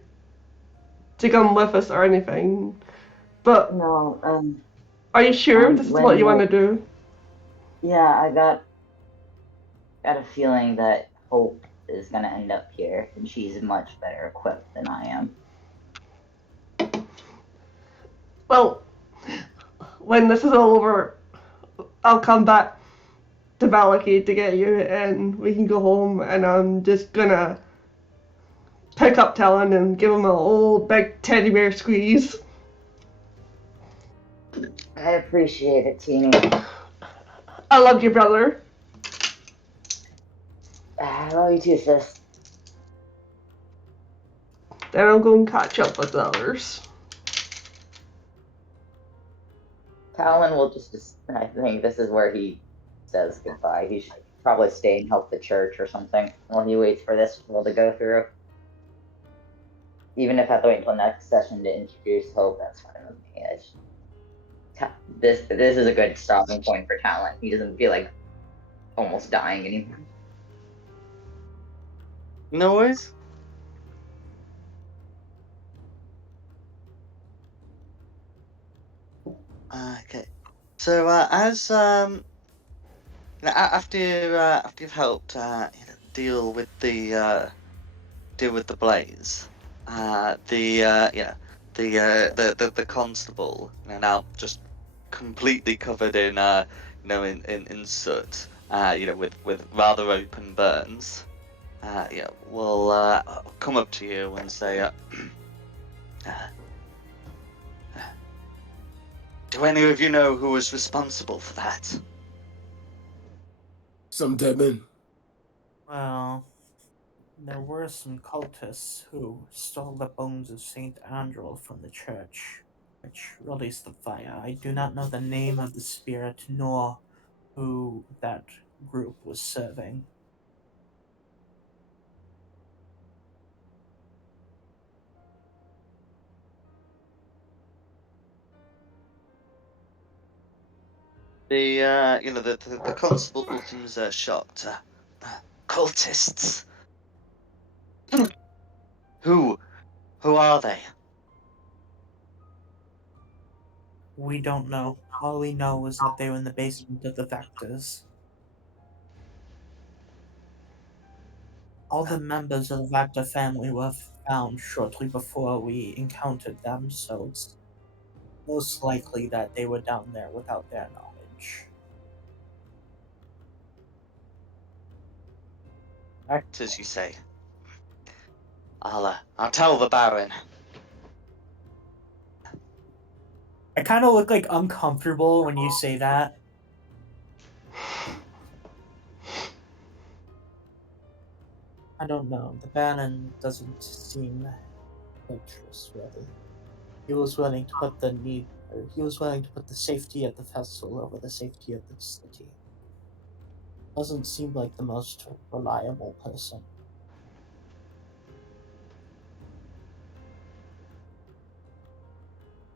to come with us or anything, but No, are you sure this is what you want to when do? yeah, I got a feeling that Hope is gonna end up here, and she's much better equipped than I am. Well, when this is all over, I'll come back to Valaki to get you, and we can go home, and I'm just gonna pick up Talon and give him a old big teddy bear squeeze. I appreciate it, Teeny. I love you, brother. I love you too, sis. Then I'll go and catch up with the others. Talon will just, I think this is where he says goodbye. He should probably stay and help the church or something while he waits for this world to go through. Even if I have to wait until next session to introduce Hope, that's fine with me. This is a good stopping point for Talon. He doesn't feel like almost dying anymore. No worries. Okay. So after you've helped deal with the blaze, the constable, now just completely covered in in soot, with rather open burns, will come up to you and say, do any of you know who was responsible for that? Some dead men. Well, there were some cultists who stole the bones of Saint Andrew from the church, which released the fire. I do not know the name of the spirit nor who that group was serving. The constable seems shocked. Cultists. Who? Who are they? We don't know. All we know is that they were in the basement of the Vectors. All the members of the Vector family were found shortly before we encountered them, so it's most likely that they were down there without their knowledge. Act as you say. I'll tell the Baron. I kind of look like uncomfortable when you say that. I don't know. The Baron doesn't seem trustworthy. He was willing to put he was willing to put the safety of the festival over the safety of the city. Doesn't seem like the most reliable person.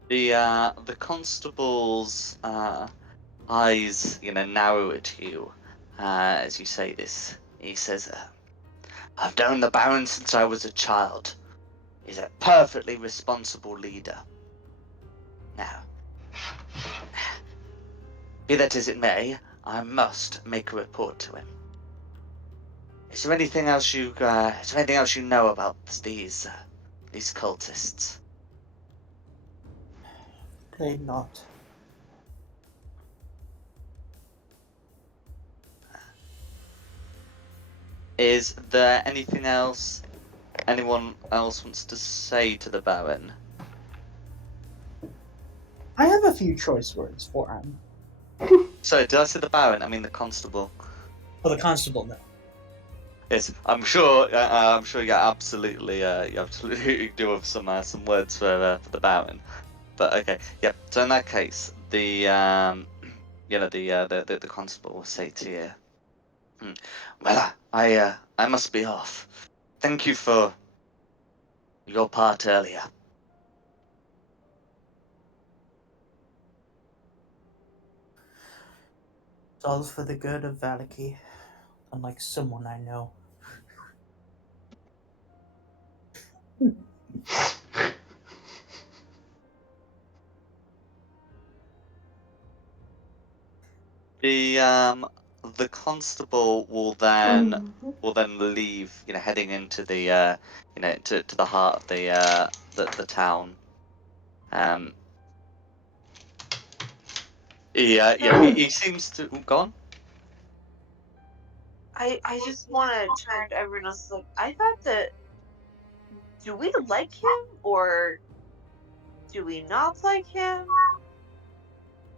The constable's eyes, narrow at you as you say this. He says, "I've known the Baron since I was a child. He's a perfectly responsible leader. Now, be that as it may, I must make a report to him. Is there anything else you know about these cultists?" They not. Is there anything else anyone else wants to say to the Baron? I have a few choice words for him. Sorry, did I say the Baron? I mean the constable. For the constable, no. Yes, I'm sure. You absolutely do have some words for the Baron. But okay, yeah. So in that case, the the constable will say to you, "Well, I must be off. Thank you for your part earlier." It's all for the good of Valaki, unlike someone I know. The constable will then leave, heading into the to the heart of the town. He seems to go on. I just want to turn to everyone else. Like, I thought that, do we like him or do we not like him?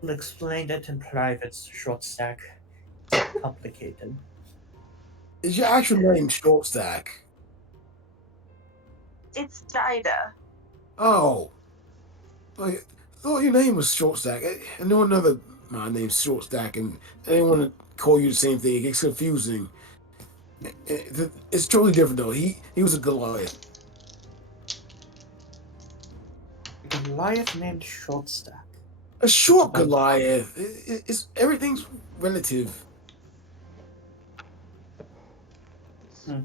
I'll explain that in private, short stack. Complicated. Is your actual name Short Stack? It's Dida. Oh, I thought your name was Short Stack. I know another man named Short Stack, and I didn't want to call you the same thing. It gets confusing. It's totally different though. He was a Goliath. Goliath named Short Stack. A short Goliath. It's everything's relative.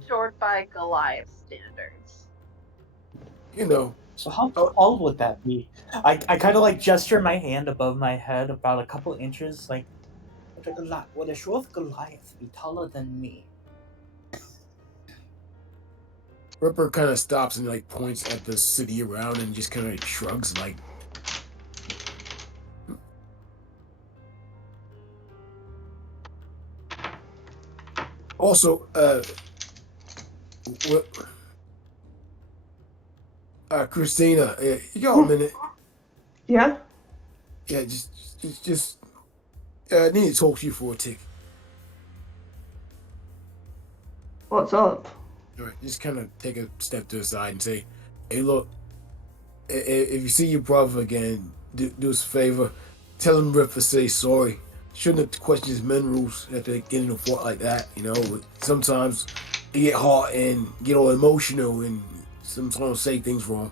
Short by Goliath standards. You know. So how tall would that be? I kind of like gesture my hand above my head about a couple inches, like, would a short Goliath be taller than me? Ripper kind of stops and like points at the city around and just kind of shrugs like. Also, Christina, you got a minute? Yeah? Yeah, just I need to talk to you for a tick. What's up? All right, just kind of take a step to the side and say, "Hey, look, if you see your brother again, do us a favor, tell him Rip to say sorry. Shouldn't have questioned his men rules after getting a fight like that. You know, sometimes you get hot and get all emotional, and sometimes say things wrong."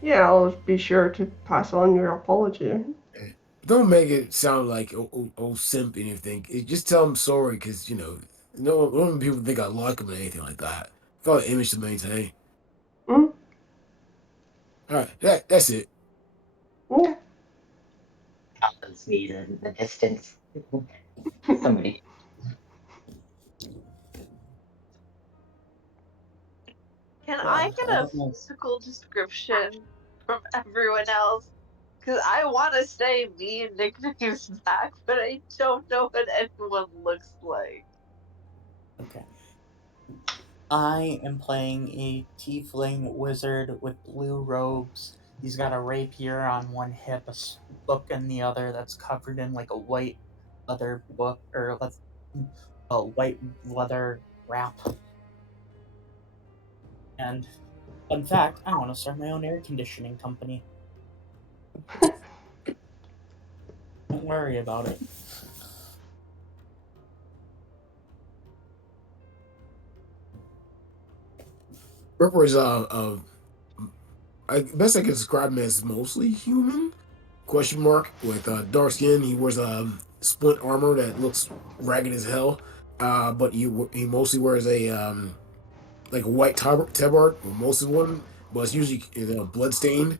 Yeah, I'll be sure to pass on your apology. Don't make it sound like oh simp and anything. Just tell him sorry, because no one people think I like him or anything like that. Got an image to maintain. Hmm? All right, that's it. Yeah. Goblin sneeze in the distance. Somebody. Can I Well, I get a don't know. physical description from everyone else? Because I want to say me and nicknames back, but I don't know what anyone looks like. Okay. I am playing a tiefling wizard with blue robes. He's got a rapier on one hip, book in the other that's covered in like a white leather book or a white leather wrap. And fun fact, I want to start my own air conditioning company. Don't worry about it. Ripper is I best I can describe him as mostly human. Question mark with dark skin. He wears splint armor that looks ragged as hell. But he mostly wears a like a white tabard, or most of one, but it's usually blood stained.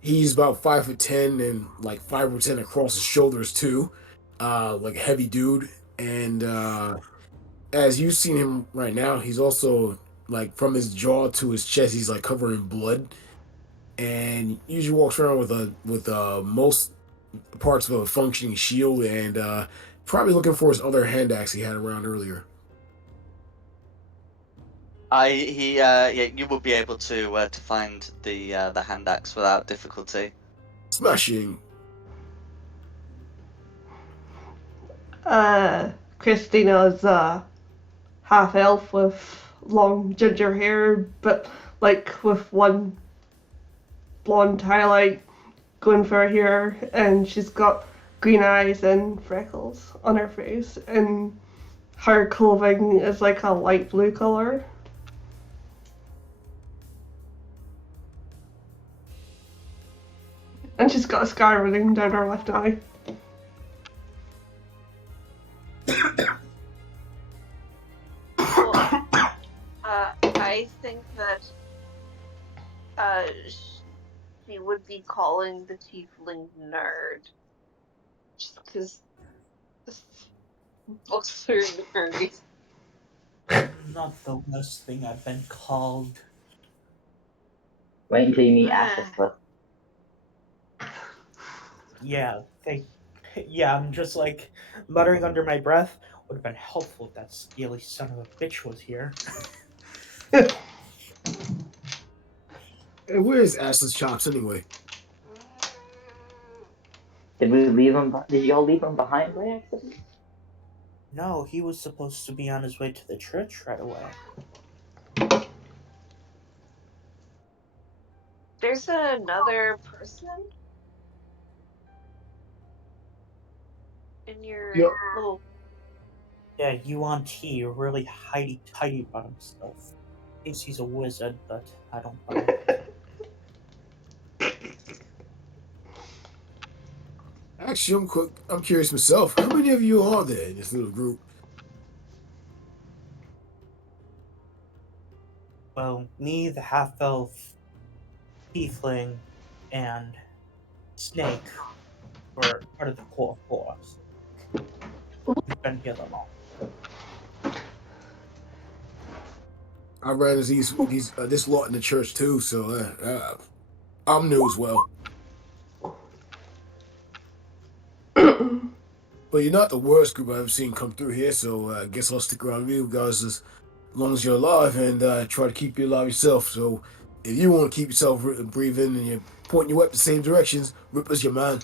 He's about 5'10" and like 5'10" across his shoulders too. Like a heavy dude. And as you've seen him right now, he's also like from his jaw to his chest, he's like covered in blood. And usually walks around with most parts of a functioning shield and probably looking for his other hand axe he had around earlier. Yeah, you will be able to find the hand axe without difficulty. Smashing. Christina's half elf with long ginger hair, but like with one blonde highlight going for her hair, and she's got green eyes and freckles on her face, and her clothing is like a light blue color. And she's got a scar running down her left eye. Well, I think that she would be calling the tiefling nerd. Just because books are nerdy. Not the worst thing I've been called. Wait until you meet Ashes. Yeah, I'm just like muttering under my breath. Would have been helpful if that scaly son of a bitch was here. And where's Ashley's chops anyway? Did we leave him? Did y'all leave him behind by accident? No, he was supposed to be on his way to the church right away. There's another person in your Yep. little. Yeah, Yuan T, really tidy about himself. Thinks he's a wizard, but I don't know. Actually, I'm curious myself. How many of you are there in this little group? Well, me, the half-elf, tiefling, and snake were part of the core force. We've been here long. I ran as this lot in the church too, so I'm new as well. But you're not the worst group I've ever seen come through here, so I guess I'll stick around with you guys as long as you're alive and try to keep you alive yourself. So if you want to keep yourself breathing and you're pointing your weapon the same directions, Ripper's your man.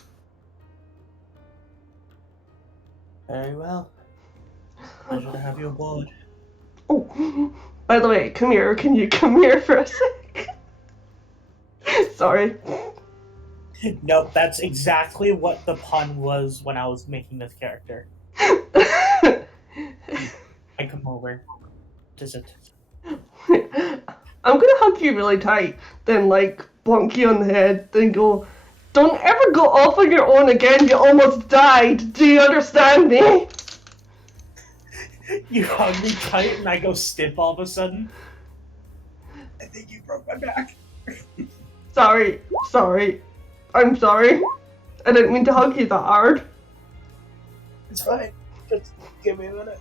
Very well. Pleasure to have you aboard. Oh, by the way, come here. Can you come here for a sec? Sorry. Nope, that's exactly what the pun was when I was making this character. I come over. What is it? I'm gonna hug you really tight, then like bonk you on the head, then go, don't ever go off on your own again, you almost died. Do you understand me? You hug me tight and I go stiff all of a sudden. I think you broke my back. Sorry. I'm sorry. I didn't mean to hug you that hard. It's fine. Just give me a minute.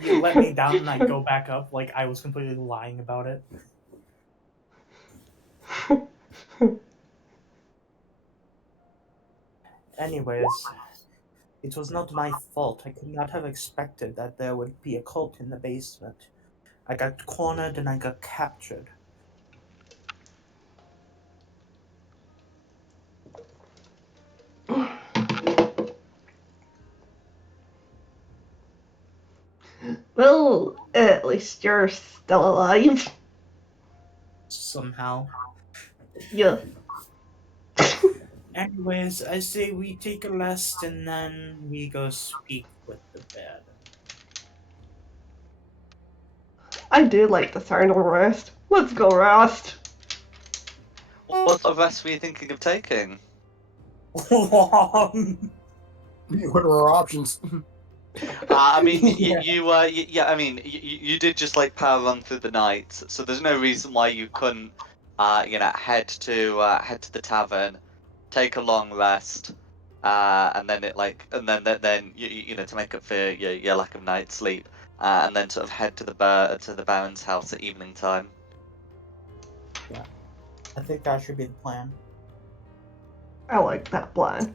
You let me down and I go back up like I was completely lying about it. Anyways, it was not my fault. I could not have expected that there would be a cult in the basement. I got cornered and I got captured. Well, at least you're still alive. Somehow. Yeah. Anyways, I say we take a rest and then we go speak with the bear. I do like the sound of rest. Let's go rest. What sort of rest were you thinking of taking? What are our options? I mean, Yeah. yeah. I mean, you did just like power run through the night, so there's no reason why you couldn't, head to the tavern, take a long rest, and then then to make up for your lack of night sleep, and then sort of head to the Baron's house at evening time. I think that should be the plan. I like that plan.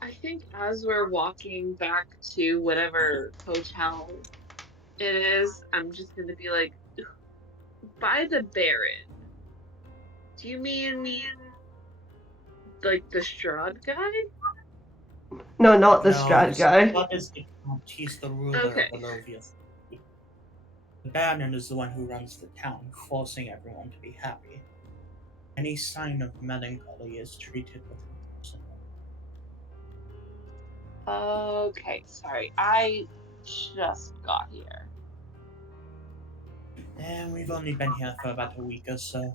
I think as we're walking back to whatever hotel it is, I'm just gonna be like, by the Baron. Do you mean like the Straud guy? No, not the No, Straud guy. Straud is the count. He's the ruler Okay. of Barovia. The Baron is the one who runs the town, forcing everyone to be happy. Any sign of melancholy is treated with contempt. Okay, sorry. I just got here. And we've only been here for about a week or so.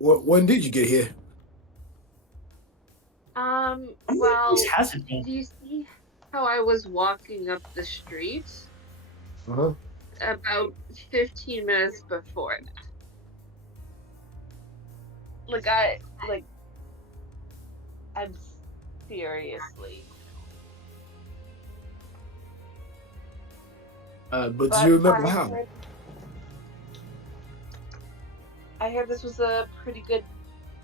When did you get here? Well, This hasn't been. do you see how I was walking up the street? Uh-huh. About 15 minutes before that. I'm seriously. But do you remember how? I heard this was a pretty good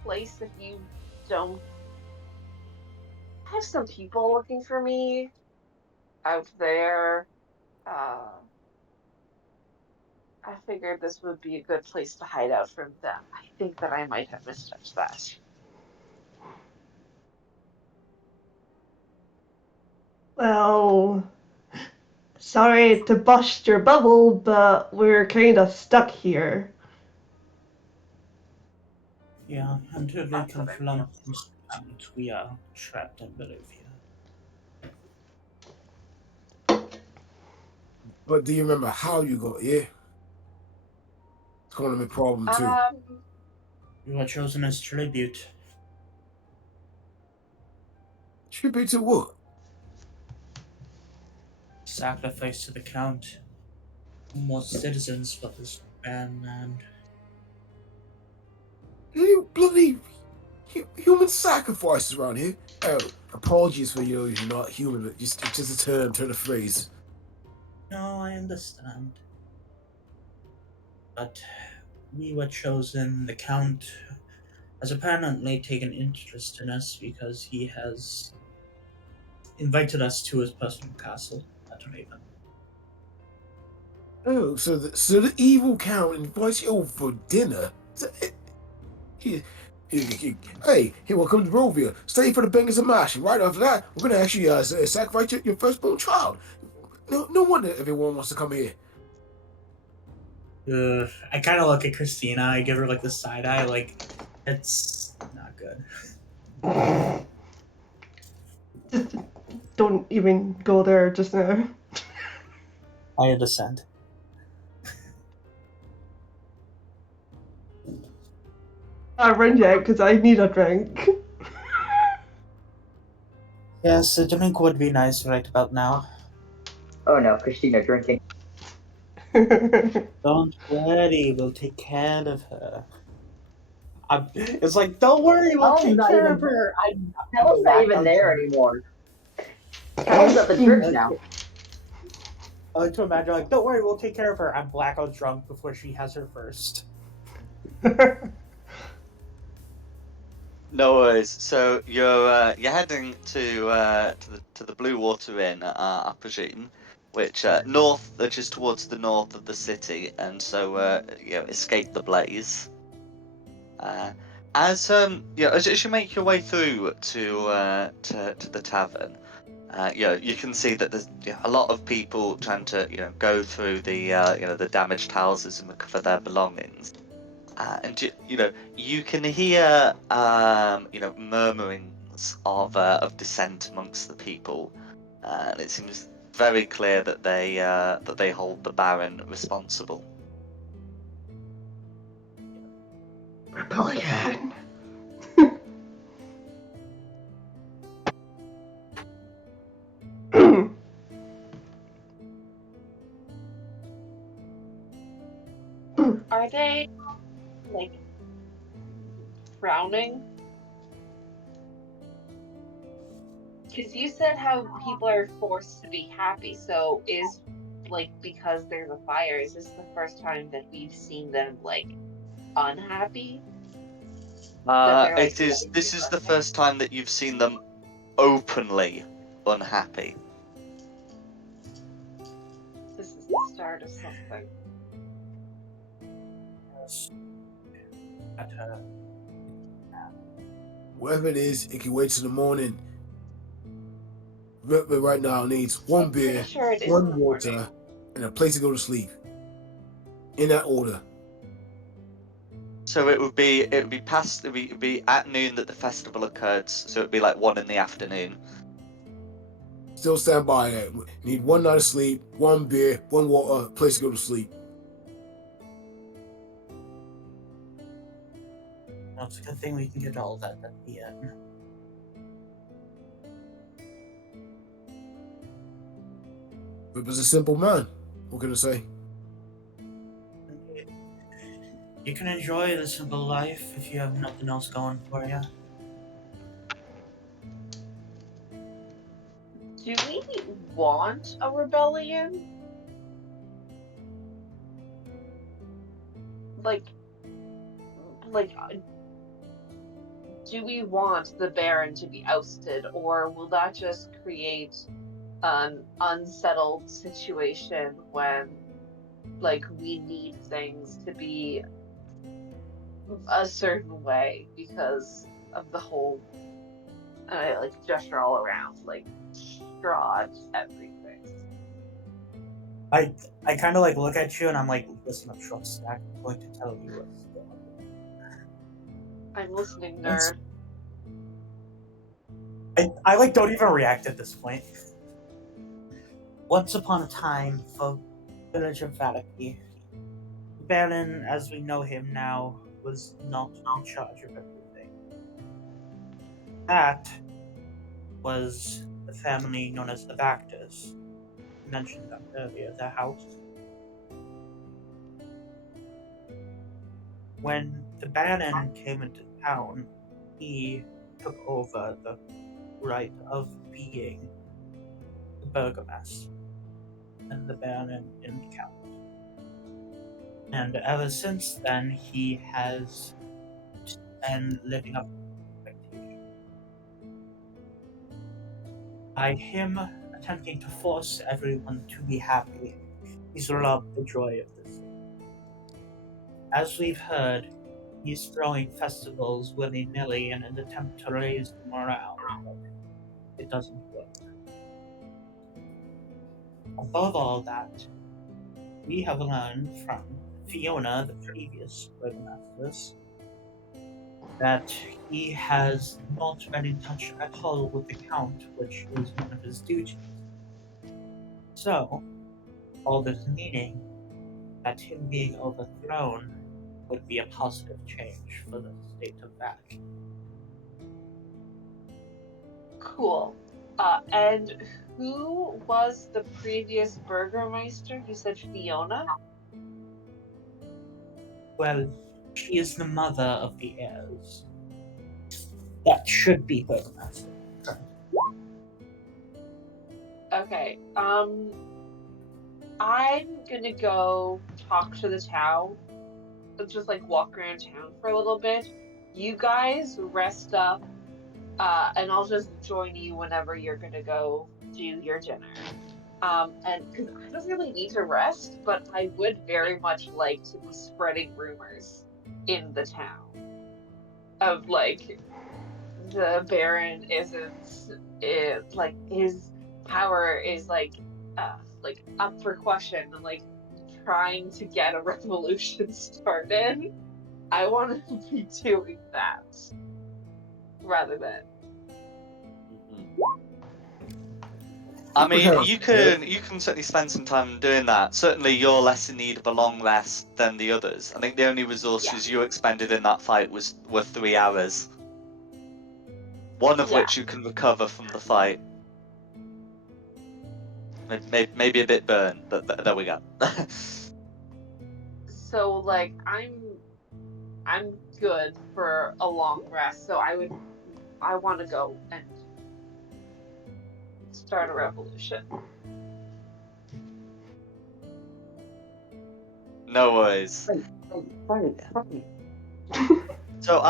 place if you don't. I have some people looking for me out there. I figured this would be a good place to hide out from them. I think that I might have misjudged that. Well, sorry to bust your bubble, but we're kind of stuck here. Yeah, until we That's what I mean. confront this count, we are trapped in Barovia. But do you remember how you got here? It's going to be a problem too. You are chosen as tribute. Tribute to what? Sacrifice to the Count. More citizens for this band and You bloody human sacrifices around here. Oh, apologies for you, you're not human, but just it's just a turn of phrase. no, I understand. But we were chosen. The Count has apparently taken interest in us because he has invited us to his personal castle at Raven. Oh, so the evil count invites you over for dinner. Hey, welcome to Barovia. Stay for the bangers and mash. And right after that, we're gonna actually sacrifice your firstborn child. No wonder everyone wants to come here. I kind of look at Christina. I give her like the side eye, like it's not good. Just don't even go there just now. I understand. I run yet because I need a drink. Yes, a drink would be nice right about now. Oh no, Christina drinking. Don't worry, we'll take care of her. It's like, don't worry, we'll Helen's take not care even of her. I'm Helen's not even blackout there drunk. anymore. Helen's at the church now. I like to imagine, like, don't worry, we'll take care of her. I'm blackout drunk before she has her first. No worries. So you're heading to the Blue Water Inn, I presume, which which is towards the north of the city, and so escape the blaze. As you make your way through to the tavern, you can see that there's a lot of people trying to go through the damaged houses and recover their belongings. And you can hear murmurings of dissent amongst the people, and it seems very clear that they hold the Baron responsible. Rebellion. Are they like frowning? Because you said how people are forced to be happy, so is like because there's a fire, is this the first time that we've seen them like unhappy? That they're like This is the first time that you've seen them openly unhappy. this is the start of something. At her. Whatever it is, it can wait till the morning. But right now, it needs one I'm pretty beer, sure it is in one the water, morning. and a place to go to sleep. In that order. So it would be at noon that the festival occurred. So it would be like 1 in the afternoon. Still stand by that. Need one night of sleep, one beer, one water, place to go to sleep. Well, it's a good thing we can get all that at the end. Rip is a simple man. What can I say? You can enjoy the simple life if you have nothing else going for you. Do we want a rebellion? Like, do we want the Baron to be ousted, or will that just create an unsettled situation when, like, we need things to be a certain way because of the whole, like, gesture all around, like, Straud, everything. I kind of like look at you and I'm like, listen up, short stack. I'm going to tell you what's going on. I'm listening, It's- nerd. I like don't even react at this point. Once upon a time, the village of Valaki, the Baron, as we know him now, was not in charge of everything. That was the family known as the Vactors. You mentioned that earlier, their house. When the Baron came into town, he took over the right of being the Burgomaster and the Baron in the Count. And ever since then, he has been living up to expectations. By him attempting to force everyone to be happy, he's robbed the joy of this. As we've heard, he's throwing festivals willy-nilly in an attempt to raise the morale, but it doesn't work. Above all that, we have learned from Fiona, the previous Burgomasters, that he has not been in touch at all with the Count, which is one of his duties. So, all this meaning that him being overthrown would be a positive change for the state of Vac. Cool. And who was the previous Burgermeister? You said Fiona? Well, she is the mother of the heirs. That should be Burgomaster. Okay. I'm gonna go talk to the town. Just like walk around town for a little bit. You guys rest up, and I'll just join you whenever you're gonna go do your dinner. And because I don't really need to rest, but I would very much like to be spreading rumors in the town of like the Baron isn't like his power is like up for question and like trying to get a revolution started. I want to be doing that rather than I mean, Yeah. you can certainly spend some time doing that. Certainly, you're less in need of a long rest than the others. I think the only resources you expended in that fight were 3 hours, one of yeah. which you can recover from the fight. Maybe a bit burned, but there we go. So like I'm good for a long rest. So I want to go and start a revolution. No worries. Fight. So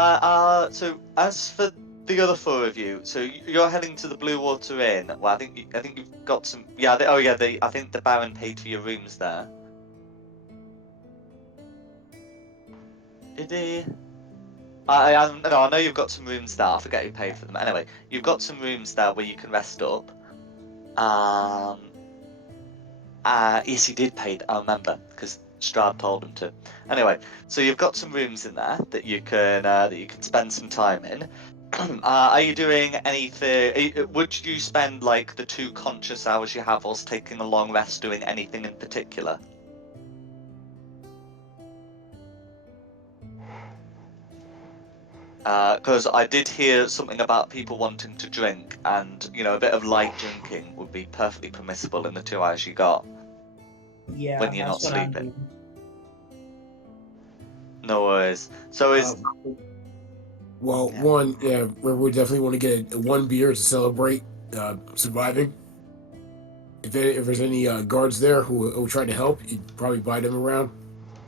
as for the other four of you, so you're heading to the Blue Water Inn. Well, I think you've got some. Yeah. I think the Baron paid for your rooms there. Did he? No, I know you've got some rooms there. I forget who paid for them. Anyway, you've got some rooms there where you can rest up. Yes, he did pay. I remember because Straud told him to. Anyway, so you've got some rooms in there that you can spend some time in. Are you doing anything? Would you spend like the 2 conscious hours you have whilst taking a long rest doing anything in particular? Because I did hear something about people wanting to drink, and a bit of light drinking would be perfectly permissible in the 2 hours you got Yeah, when you're not that's what I'm sleeping. doing. No worries. So is Well, Yeah. one, yeah, we definitely want to get one beer to celebrate surviving. If there's any guards there who try to help, you'd probably buy them around,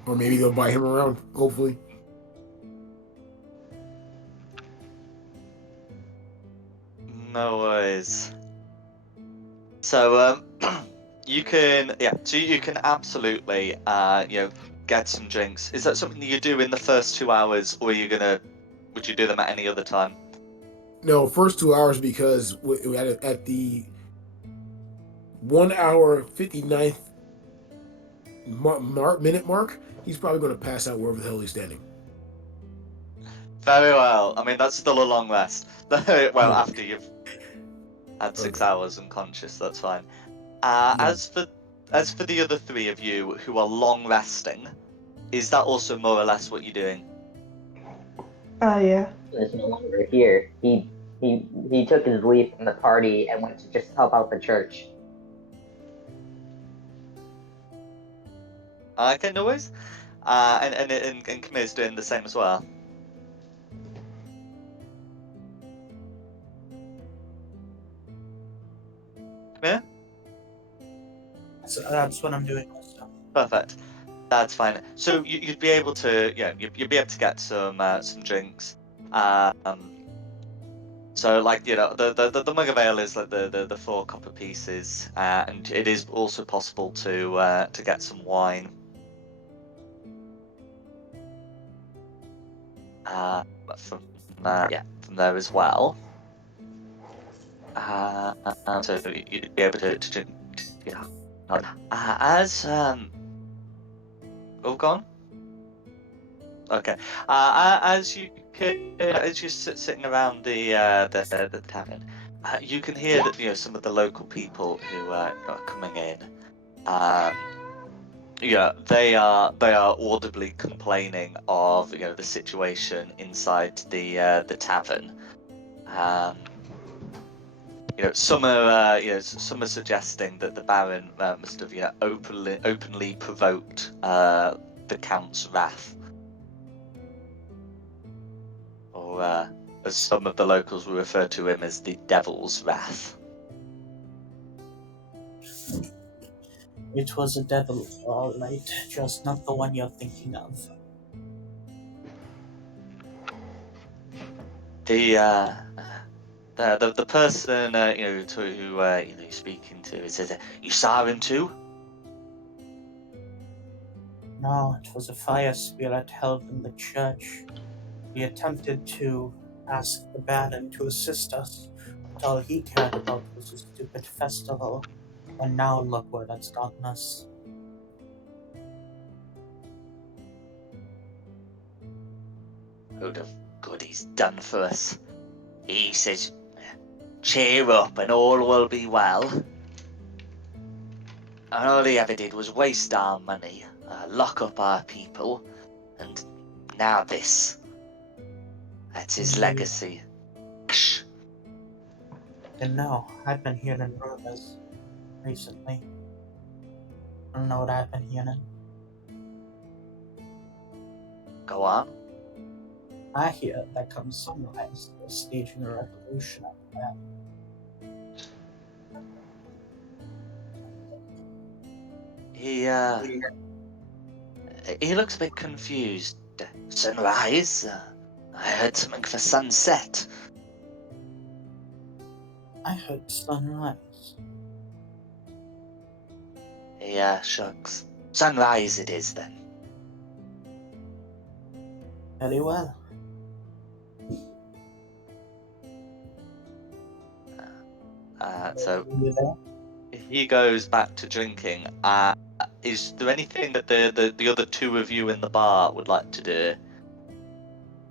or maybe they'll buy him around. Hopefully. no worries. So you can absolutely get some drinks. Is that something that you do in the first 2 hours, or would you do them at any other time? No, first 2 hours because at the 1 hour 59th minute mark, he's probably going to pass out wherever the hell he's standing. Very well. I mean, that's still a long rest. Well, Yeah. after you've had 6 Okay. hours unconscious, that's fine. Yeah. As for the other 3 of you who are long resting, is that also more or less what you're doing? Yeah. Is no longer here. He took his leave from the party and went to just help out the church. Okay, no worries. And Camille's doing the same as well. Camille? So that's what I'm doing also. Perfect. That's fine. So you'd be able to, you'd be able to get some drinks. So like the mug of ale is like the 4 copper pieces, and it is also possible to get some wine. From from there as well. So you'd be able to drink. Oh, gone. Okay. As you're sitting around the tavern, you can hear that some of the local people who are coming in. They are audibly complaining of the situation inside the tavern. some are suggesting that the Baron must have openly provoked the Count's wrath, or as some of the locals will refer to him as the Devil's Wrath. It was a devil, all right, just not the one you're thinking of. The person who you're speaking to, it says, you saw him too? No, it was a fire spirit held in the church. We attempted to ask the Baron to assist us, but all he cared about was a stupid festival. And now look where that's gotten us. Who'd have good he's done for us? He says, cheer up and all will be well. And all he ever did was waste our money, lock up our people, and now this. That's his legacy. And no, I've been hearing rumors recently. I don't know what I've been hearing. Go on. I hear that come sunrise, they're staging a revolution up there. He looks a bit confused. Sunrise? I heard something for sunset. I heard sunrise. Yeah, shucks. Sunrise it is then. Very well. So You there? he goes back to drinking. Is there anything that the other two of you in the bar would like to do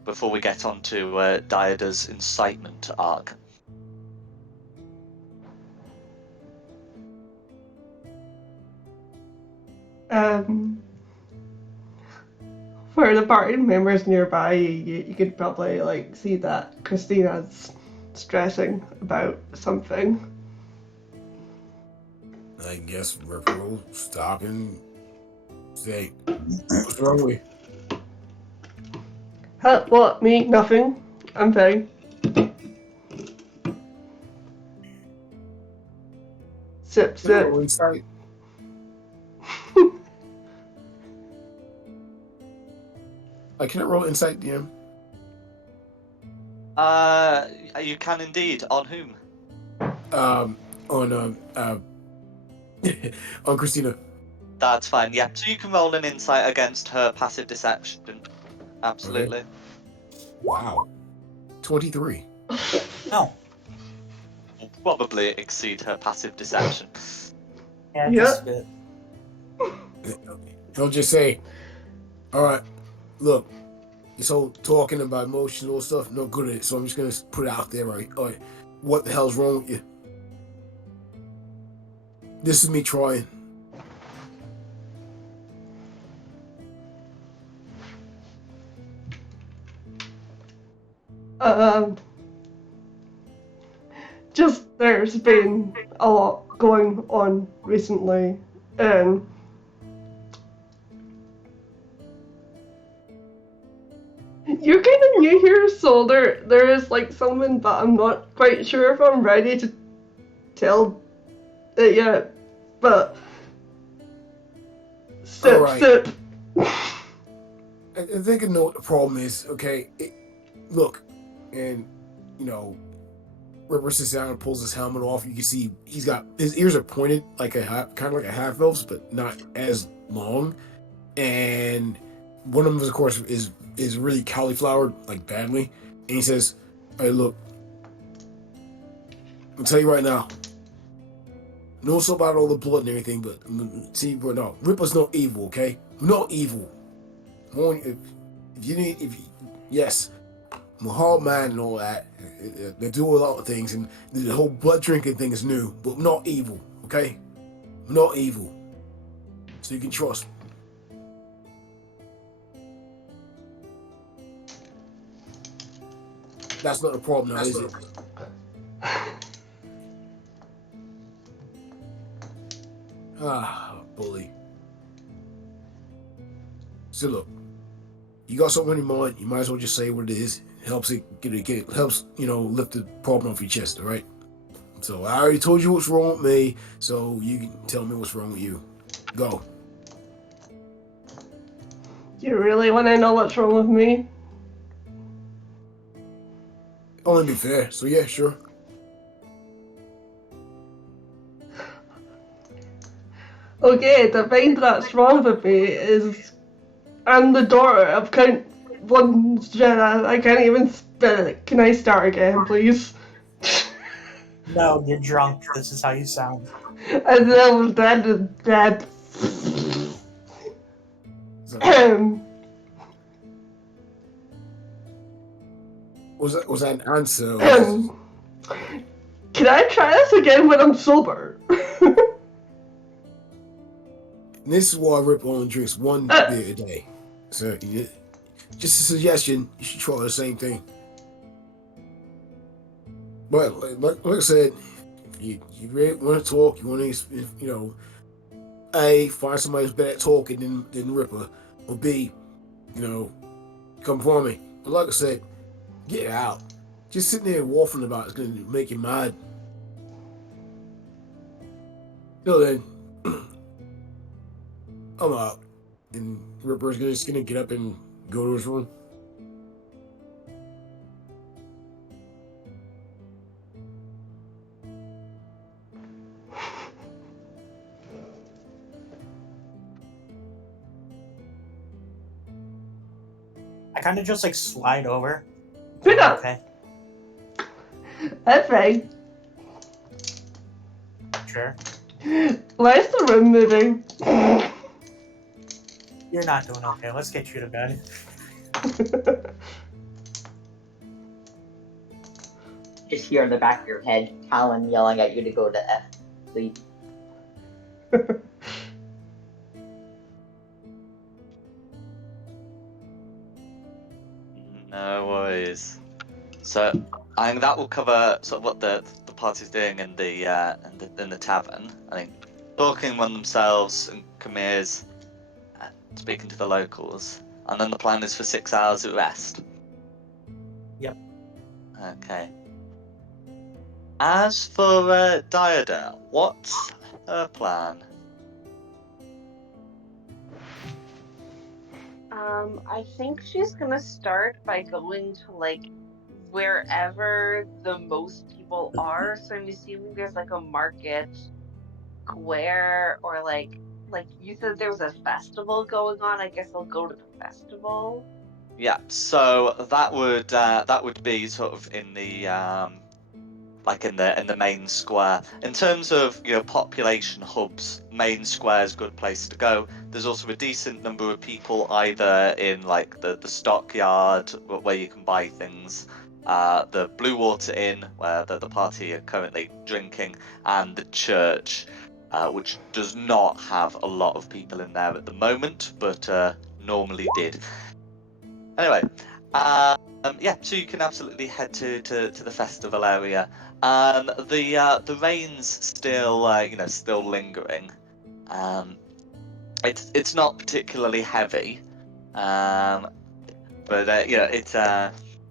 before we get on to Diada's incitement arc? For the party members nearby, you could probably like see that Christina's stressing about something. I guess Ripper will stop and say, what's wrong with you? Huh, what? Me? Nothing. I'm fine. Sip, sip. Roll insight. I can't roll insight, DM. You can indeed. On whom? On on Christina. That's fine. Yeah. So you can roll an insight against her passive deception. Absolutely. Okay. Wow. 23. No. Will probably exceed her passive deception. Yeah, Yeah. just a bit. He'll just say, all right, look, this whole talking about emotional stuff, not good at it, so I'm just going to put it out there, right? All right, what the hell's wrong with you? This is me trying. Just there's been a lot going on recently, and you're kind of new here, so there is like something that I'm not quite sure if I'm ready to tell it yet, but sip, Alright. sip. I think I know what the problem is, okay? Look, and, you know, Ripper sits down and pulls his helmet off. You can see his ears are pointed like kind of like a half elf's, but not as long. And one of them, of course, is really cauliflowered like badly. And he says, "Hey, look, I'll tell you right now. Know so about all the blood and everything, but see, but no, Ripper's not evil, okay? Not evil. Yes, I'm a hard man and all that. They do a lot of things, and the whole blood drinking thing is new, but I'm not evil, okay? I'm not evil. So you can trust me." That's not a problem now, is it? Ah, bully. So look, you got something in your mind. You might as well just say what it is. Helps it get it helps lift the problem off your chest. All right. So I already told you what's wrong with me. So you can tell me what's wrong with you. Go. You really want to know what's wrong with me? Only be fair. So yeah, sure. Okay, the thing that's wrong with me is I'm the daughter of Count One Jenna. I can't even spell it. Can I start again, please? No, you're drunk. This is how you sound. And then that. So, Ahem. was that an answer? Or Ahem. Can I try this again when I'm sober? this is why Rip only drinks one beer a day. So just a suggestion. You should try the same thing. But like I said, if you really want to talk, you want to find somebody who's better at talking than Ripper, or B, come for me. But like I said, get it out. Just sitting there waffling about it's gonna make you mad. So then, I'm out, and Ripper's just gonna get up and go to his room. I kind of just like slide over. Pick up. Okay, That's right. sure. Why is the room moving? You're not doing okay. Let's get you to bed. Just hear in the back of your head Talon yelling at you to go to F sleep. No worries. So I think that will cover sort of what the party's doing in the tavern. I think talking among themselves and Kamir's speaking to the locals, and then the plan is for 6 hours of rest. Yep. Okay. As for Diada, what's her plan? I think she's gonna start by going to like wherever the most people are. So I'm assuming there's like a market square or like you said there was a festival going on. I guess I'll go to the festival. Yeah, so that would be sort of in the like in the main square. In terms of population hubs, main square is a good place to go. There's also a decent number of people either in like the stockyard where you can buy things, the Blue Water Inn where the party are currently drinking, and the church, which does not have a lot of people in there at the moment, but normally did. Anyway, yeah, so you can absolutely head to the festival area. The rain's still still lingering. It's not particularly heavy, but it's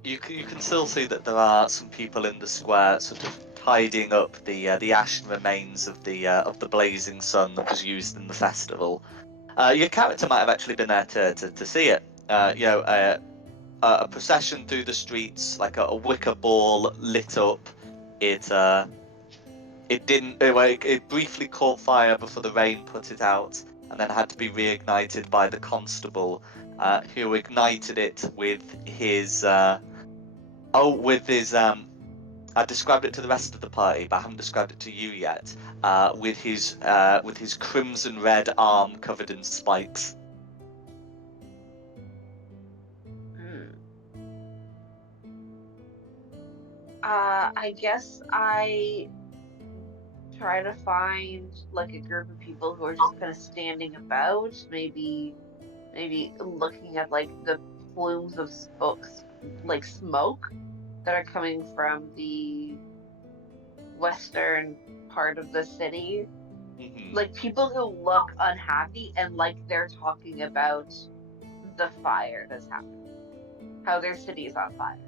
you can still see that there are some people in the square sort of tidying up the ashen remains of the blazing sun that was used in the festival. Your character might have actually been there to see it. A procession through the streets, like a wicker ball lit up. It didn't. It briefly caught fire before the rain put it out, and then had to be reignited by the constable, who ignited it with his. With his. I described it to the rest of the party, but I haven't described it to you yet. With his crimson red arm covered in spikes. I guess I try to find like a group of people who are just kind of standing about, maybe looking at like the plumes of smoke that are coming from the western part of the city. Mhm. Like people who look unhappy and like they're talking about the fire that's happening, how their city is on fire.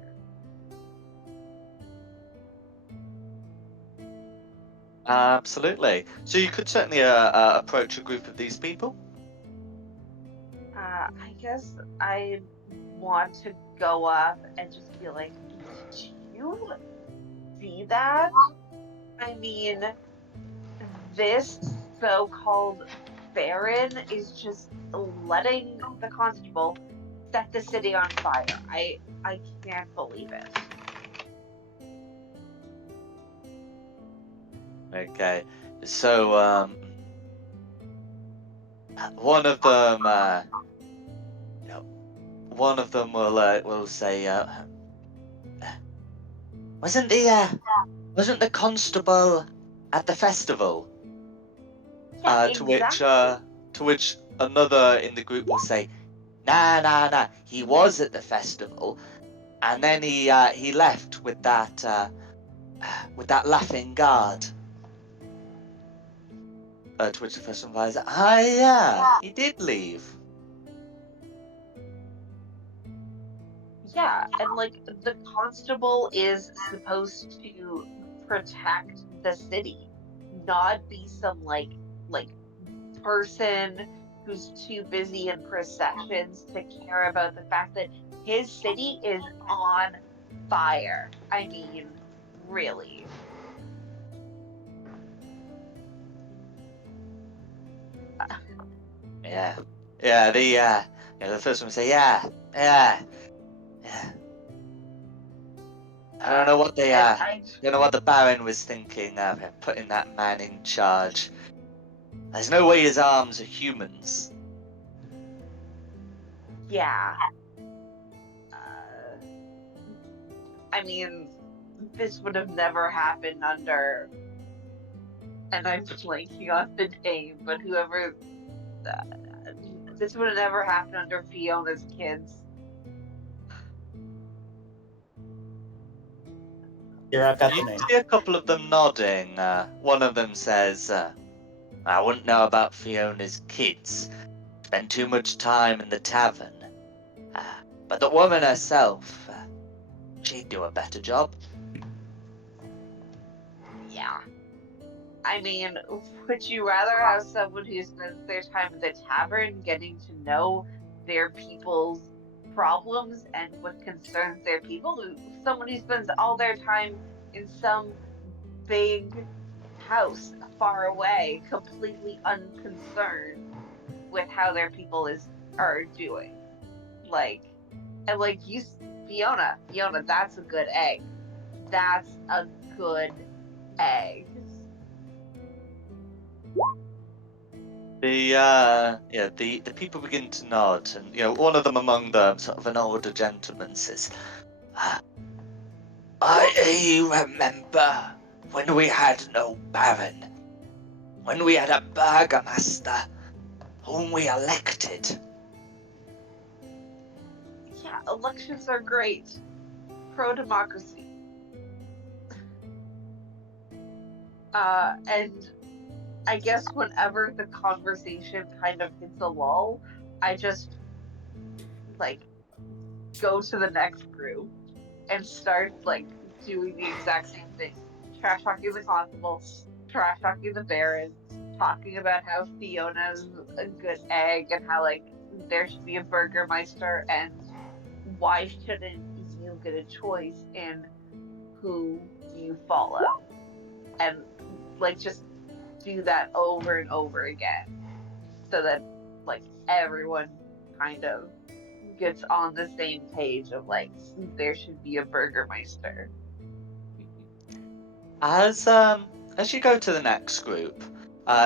Absolutely. So you could certainly approach a group of these people. I guess I want to go up and just be like, did you see that? I mean, this so-called Baron is just letting the constable set the city on fire. I can't believe it. Okay. So one of them, you know, one of them will say, wasn't the constable at the festival? Yeah, To exactly. which another in the group will say, nah, he was at the festival, and then he left with that laughing guard. To which the first one replies, yeah, he did leave. Yeah, and like the constable is supposed to protect the city, not be some like person who's too busy in processions to care about the fact that his city is on fire. I mean, really. Yeah, yeah. The first one will say, yeah. I don't know what And I don't know what the Baron was thinking of putting that man in charge. There's no way his arms are humans. yeah. Uh, I mean, this would have never happened under, and I'm blanking on the name, but whoever, this would have never happened under Fiona's kids. Here, I've got You the name. see a couple of them nodding. One of them says, I wouldn't know about Fiona's kids. Spend too much time in the tavern. Uh, but the woman herself, she'd do a better job. Yeah. I mean, would you rather have someone who spends their time in the tavern getting to know their people's problems and what concerns their people? Someone who spends all their time in some big house far away, completely unconcerned with how their people is are doing. Like, and like you, Fiona, that's a good egg. That's a good egg. The people begin to nod, and one of them among them, sort of an older gentleman, says, "Ah, I remember when we had no baron, when we had a burgomaster whom we elected." Yeah, elections are great. Pro democracy. And I guess whenever the conversation kind of hits a lull, I just like go to the next group and start like doing the exact same thing. Trash talking the constable, trash talking the baron, talking about how Fiona's a good egg and how like there should be a burgermeister and why shouldn't you get a choice in who you follow? And like just do that over and over again so that like everyone kind of gets on the same page of like there should be a burgermeister. As you go to the next group,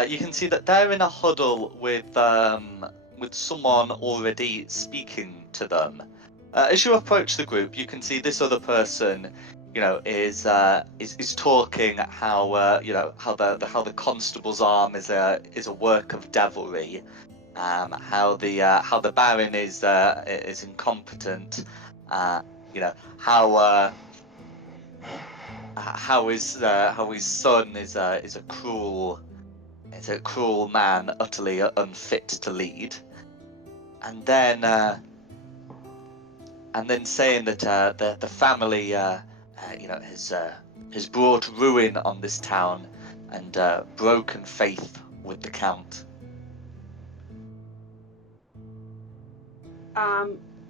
you can see that they're in a huddle with someone already speaking to them. As you approach the group, you can see this other person, is talking how how the constable's arm is a work of devilry. How the Baron is incompetent. You know how his son is a cruel is a cruel man, utterly unfit to lead. And then saying that the family, has brought ruin on this town and broken faith with the Count.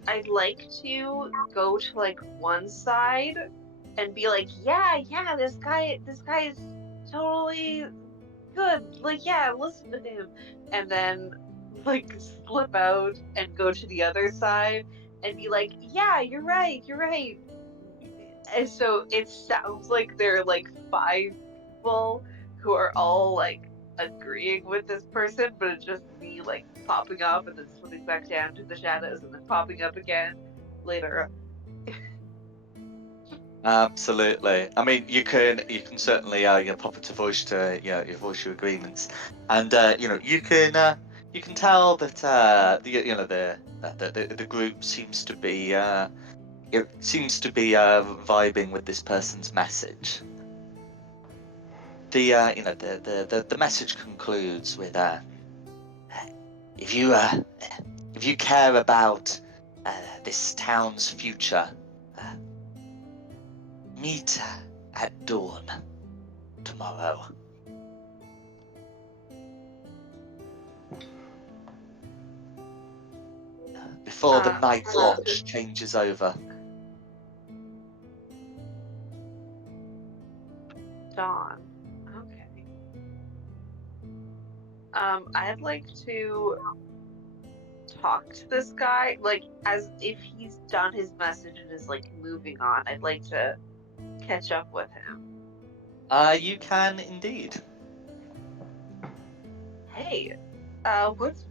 I'd like to go to like one side and be like, yeah, this guy is totally good. Like, yeah, listen to him. And then like slip out and go to the other side and be like, yeah, you're right. And so it sounds like there are like five people who are all like agreeing with this person, but it's just me like popping up and then slipping back down to the shadows and then popping up again later. Absolutely. I mean, you can certainly pop it to voice to your voice your agreements, and you can tell that the group seems to be vibing with this person's message. The message concludes with if you care about this town's future, meet at dawn tomorrow. Before the night watch changes over. Dawn. Okay. I'd like to talk to this guy, like as if he's done his message and is like moving on. I'd like to catch up with him. You can indeed. Hey,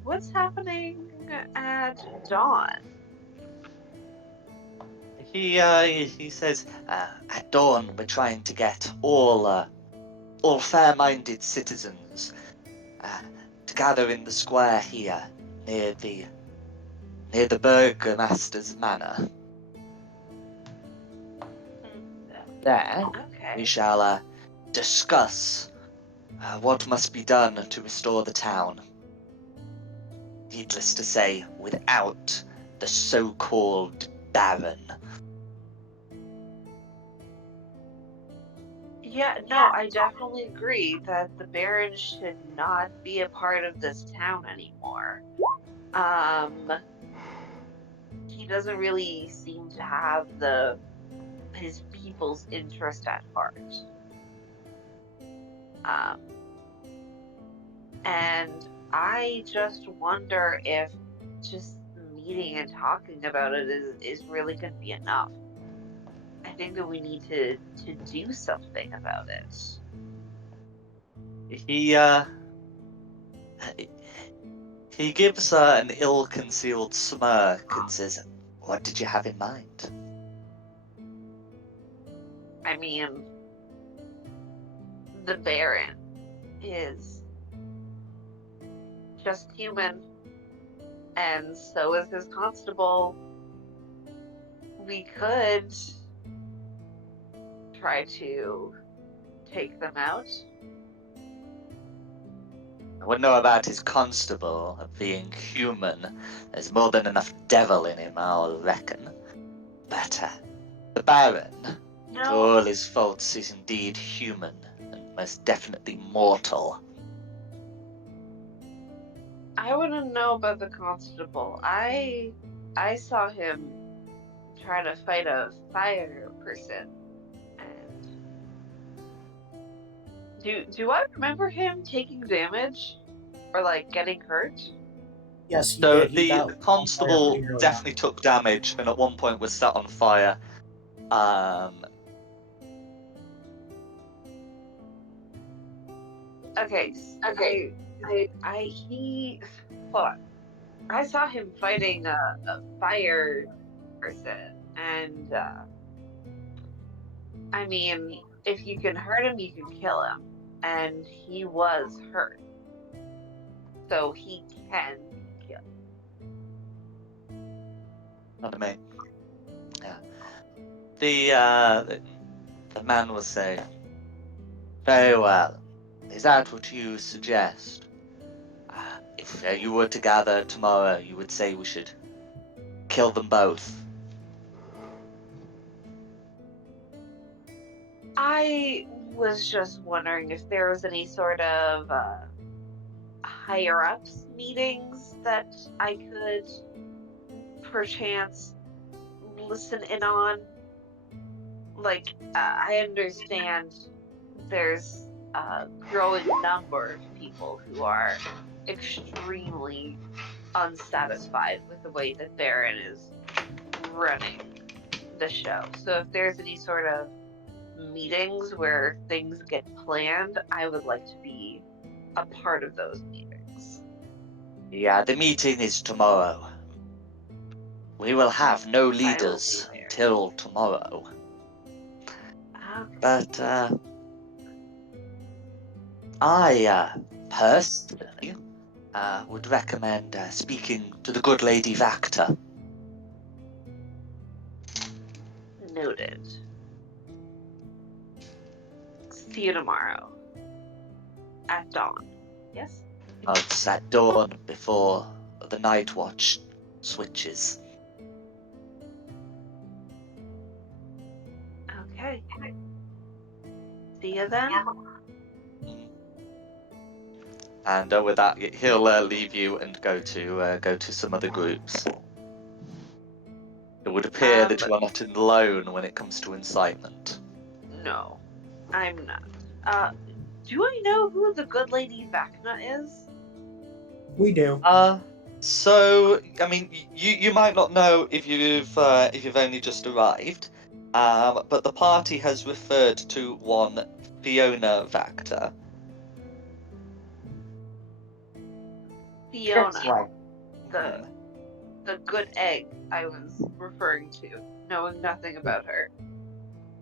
what's happening at dawn? He says, at dawn we're trying to get all fair-minded citizens to gather in the square here near the Burgomaster's manor. There Okay. we shall discuss what must be done to restore the town. Needless to say, without the so-called Baron. Yeah, no, I definitely agree that the Baron should not be a part of this town anymore. He doesn't really seem to have his people's interest at heart. And I just wonder if just meeting and talking about it is really going to be enough. I think that we need to do something about it. He gives an ill-concealed smirk and says, "What did you have in mind?" I mean, the Baron is just human, and so is his constable. We could try to take them out. I wouldn't know about his constable being human. There's more than enough devil in him, I'll reckon. But the Baron, for No, all his faults, is indeed human and most definitely mortal. I wouldn't know about the constable. I saw him trying to fight a fire person, and do I remember him taking damage or like getting hurt? Yes, he So did. He got the on fire constable pretty early on. definitely took damage and at one point was set on fire. Okay, hold on. I saw him fighting a fire person, and I mean, if you can hurt him, you can kill him, and he was hurt, so he can be killed. What I mean, yeah. The man will say, "Very well. Is that what you suggest? If you were to gather tomorrow, you would say we should kill them both. I was just wondering if there was any sort of higher ups meetings that I could perchance listen in on. Like, I understand there's a growing number of people who are extremely unsatisfied with the way that Baron is running the show. So if there's any sort of meetings where things get planned, I would like to be a part of those meetings. Yeah, the meeting is tomorrow. We will have no I will be leaders there. until tomorrow. Okay. But I personally would recommend speaking to the good Lady Vactor. Noted. See you tomorrow. At dawn. Yes? It's at dawn before the night watch switches. Okay. See you then. And with that, he'll leave you and go to some other groups. It would appear that you are not alone when it comes to incitement. No, I'm not. Do I know who the good lady Vacna is? We do. So I mean, you might not know if you've only just arrived, but the party has referred to one Fiona Vactor. Fiona, Trick's wife. the good egg I was referring to, knowing nothing about her.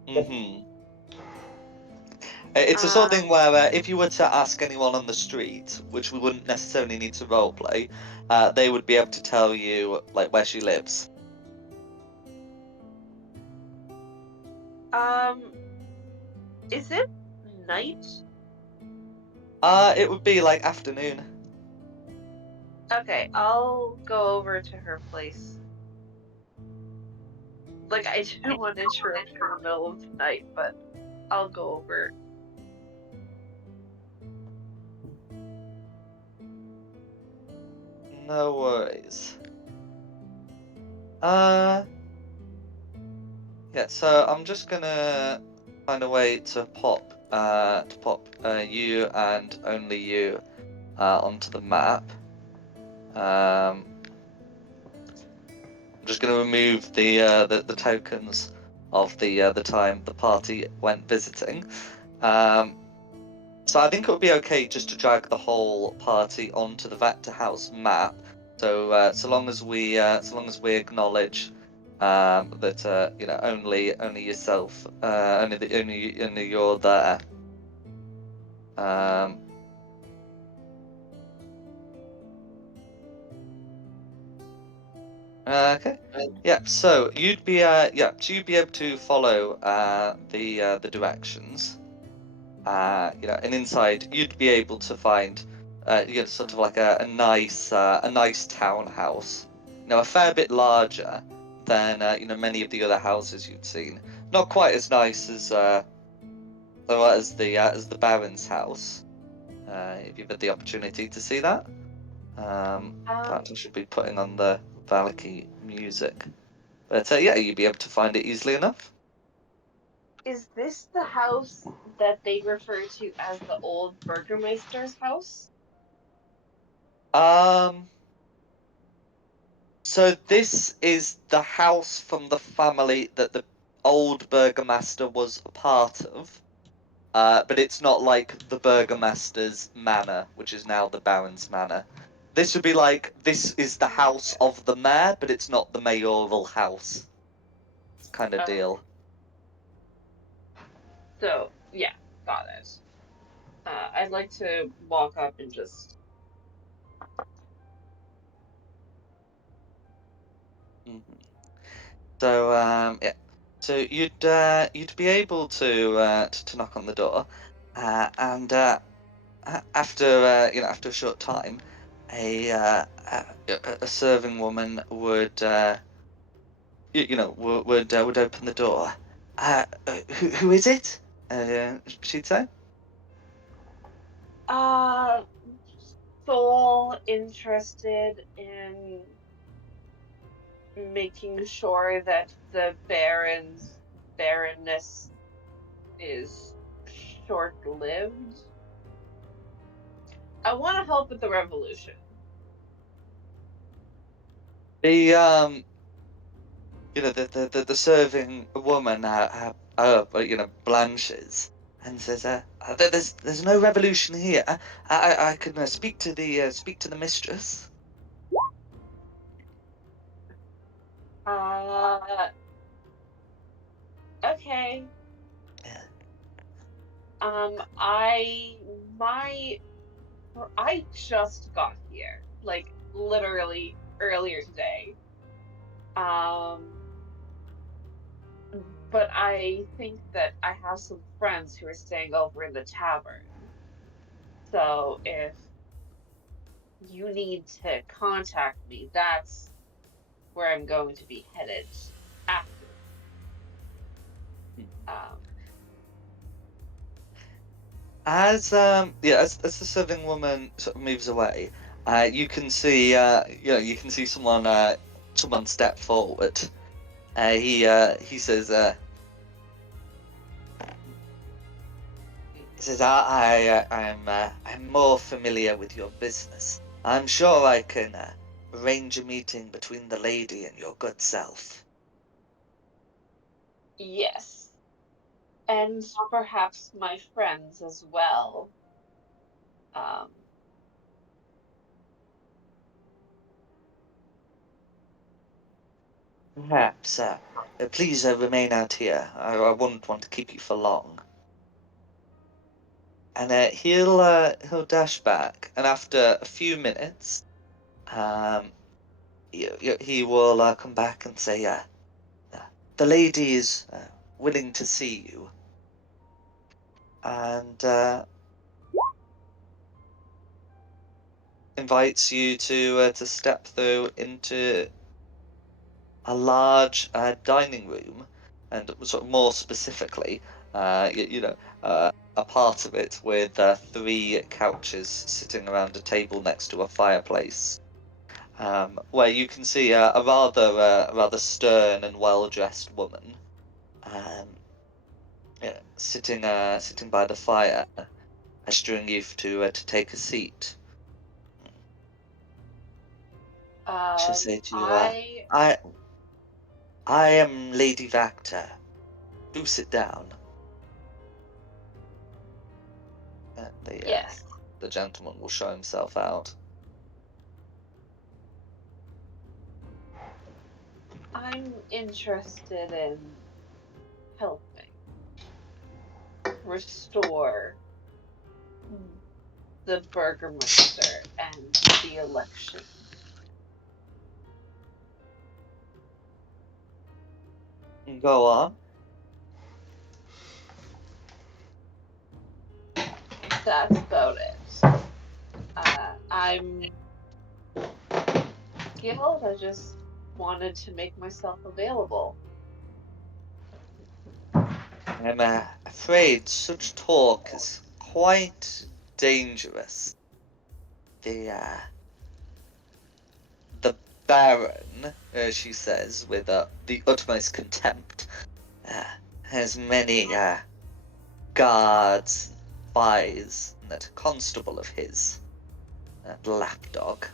Mm-hmm. It's a sort of thing where if you were to ask anyone on the street, which we wouldn't necessarily need to roleplay, they would be able to tell you like where she lives. Is it night? It would be like afternoon. Okay, I'll go over to her place. Like, I didn't want to interrupt her in the middle of the night, but I'll go over. No worries. Yeah, so I'm just gonna find a way to pop you and only you onto the map. I'm just gonna remove the tokens of the time the party went visiting. So I think it would be okay just to drag the whole party onto the Vector House map. So so long as we acknowledge that you know only yourself only you're there. Okay. Yeah. So you'd be so you'd be able to follow the directions. You know, and inside you'd be able to find you know, sort of like a nice townhouse. You know, a fair bit larger than you know many of the other houses you'd seen. Not quite as nice as the Baron's house. If you've had the opportunity to see that. In fact, I should be putting on the Valaki music. But yeah, you'd be able to find it easily enough. Is this the house that they refer to as the old Burgermeister's house? So this is the house from the family that the old Burgomaster was a part of. But it's not like the Burgomaster's manor, which is now the Baron's manor. This would be like, this is the house of the mayor, but it's not the mayoral house kind of deal. So, yeah, got it. I'd like to walk up and just. Mhm. So yeah, so you'd be able to knock on the door, and after after a short time, a serving woman would would open the door. Who is it? She'd say. Uh, Soul interested in making sure that the barrenness is short-lived. I want to help with the revolution. The the serving woman blanches and says, there's no revolution here. I can speak to the mistress. Uh, okay. Yeah. I my I just got here, like literally earlier today. Um, but I think that I have some friends who are staying over in the tavern. So if you need to contact me, that's where I'm going to be headed after. Um, As the serving woman sort of moves away, you can see someone step forward. He says I'm more familiar with your business. I'm sure I can arrange a meeting between the lady and your good self. yes, and perhaps my friends as well. Um, Perhaps. Please remain out here. I wouldn't want to keep you for long. And he'll dash back, and after a few minutes, he will come back and say, the lady is willing to see you, and invites you to step through into a large dining room, and sort of more specifically, a part of it with three couches sitting around a table next to a fireplace, where you can see a rather stern and well-dressed woman, um, sitting by the fire, gesturing you to take a seat. She'll say to you, I I am Lady Vactor. Do sit down. And yes, the gentleman will show himself out. I'm interested in helping restore the Burgermeister and the election. Go on. That's about it. I'm skilled. I just wanted to make myself available. I'm afraid such talk is quite dangerous. The Baron, she says with the utmost contempt, uh, has many guards, spies, and that constable of his, that lapdog.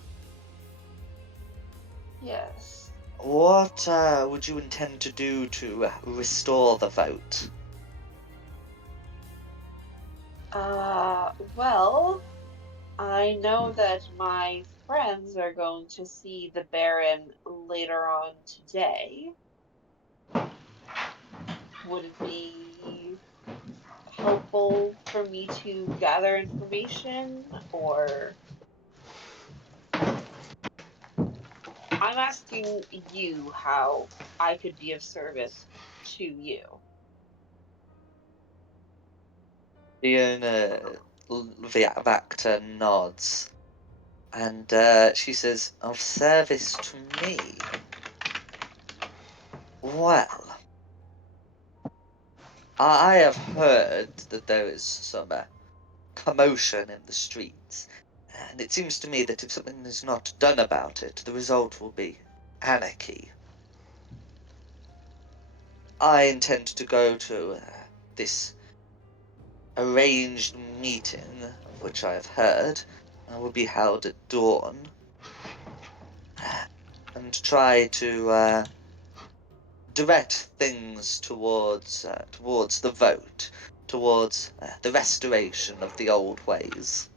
Yes. What would you intend to do to restore the vote? Well, I know that my friends are going to see the Baron later on today. Would it be helpful for me to gather information, or I'm asking you how I could be of service to you? The owner Vacta nods, and she says, "Of service to me? Well, I have heard that there is some commotion in the streets, and it seems to me that if something is not done about it, the result will be anarchy. I intend to go to this arranged meeting, of which I have heard, will be held at dawn, and try to direct things towards the vote, towards the restoration of the old ways."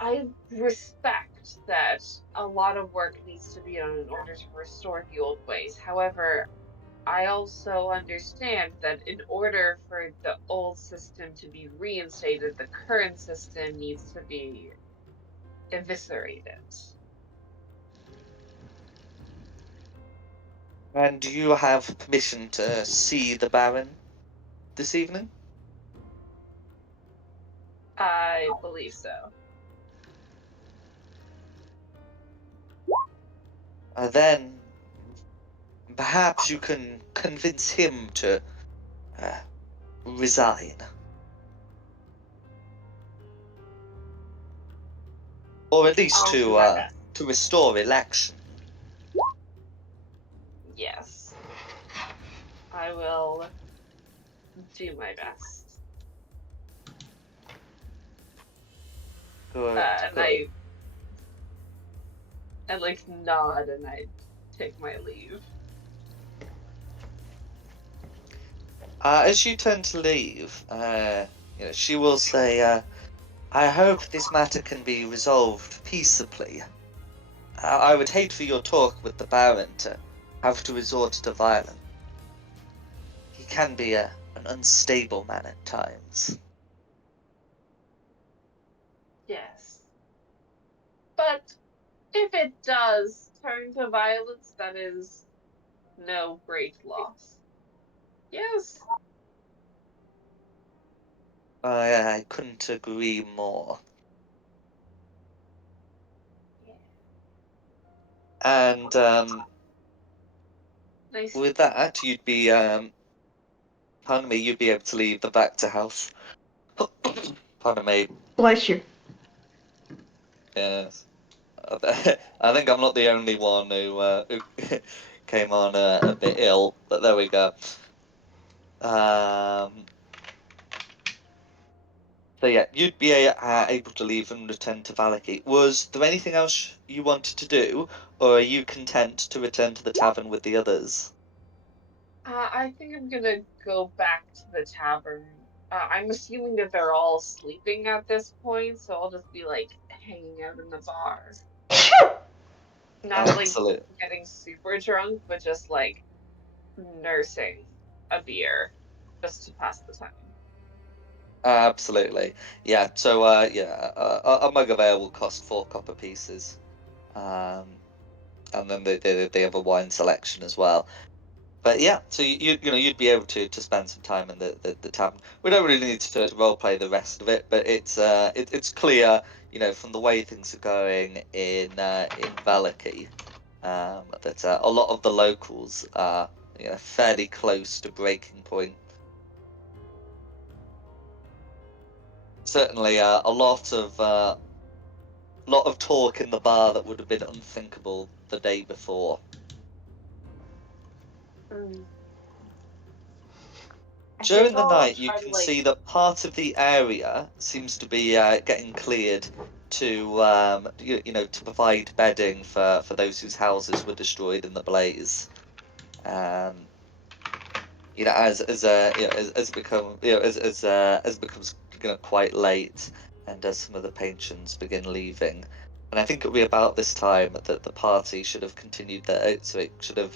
I respect that a lot of work needs to be done in order to restore the old ways. However, I also understand that in order for the old system to be reinstated, the current system needs to be eviscerated. And do you have permission to see the Baron this evening? I believe so. Then perhaps you can convince him to resign, or at least I'll do my best. to restore election. Yes, I will do my best. Good, And good. I like nod and I take my leave. As you turn to leave, she will say, "I hope this matter can be resolved peaceably. I would hate for your talk with the Baron to have to resort to violence. He can be an unstable man at times." Yes. But if it does turn to violence, that is no great loss. Yes. I couldn't agree more. Yeah. And Nice. with that, pardon me, you'd be able to leave the back to house. Pardon me. Bless you. Yes. I think I'm not the only one who came on a bit ill, but there we go. So yeah, you'd be able to leave and return to Valaki. Was there anything else you wanted to do, or are you content to return to the tavern with the others? I think I'm gonna go back to the tavern. I'm assuming that they're all sleeping at this point, so I'll just be like hanging out in the bar. Not like Absolutely. getting super drunk, but just like nursing a beer just to pass the time. Absolutely. Yeah, so a mug of ale will cost 4 copper pieces. Um, and then they have a wine selection as well. But yeah, so you'd be able to spend some time in the tavern. We don't really need to role play the rest of it, but it's clear, from the way things are going in Valaki, that a lot of the locals are fairly close to breaking point. Certainly, a lot of talk in the bar that would have been unthinkable the day before. Mm. I think During the I'll night, you try to can like see that part of the area seems to be getting cleared to to provide bedding for those whose houses were destroyed in the blaze. Um, as it become as it becomes quite late, and as some of the patrons begin leaving, and I think it'll be about this time that the party should have continued their so it should have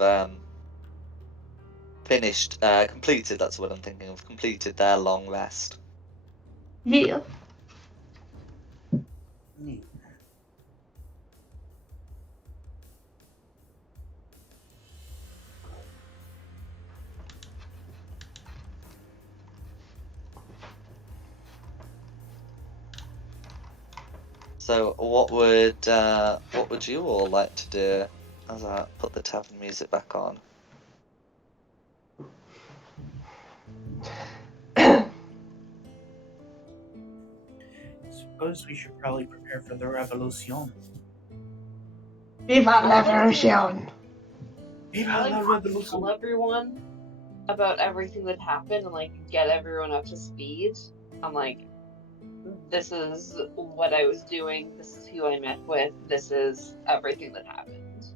completed. That's what I'm thinking of. Completed their long rest. Yeah. Mm. So what would you all like to do as I put the tavern music back on? Suppose we should probably prepare for the revolution. Viva la revolution! Viva I la like revolution! tell everyone about everything that happened and like get everyone up to speed. I'm like, this is what I was doing. This is who I met with. This is everything that happened.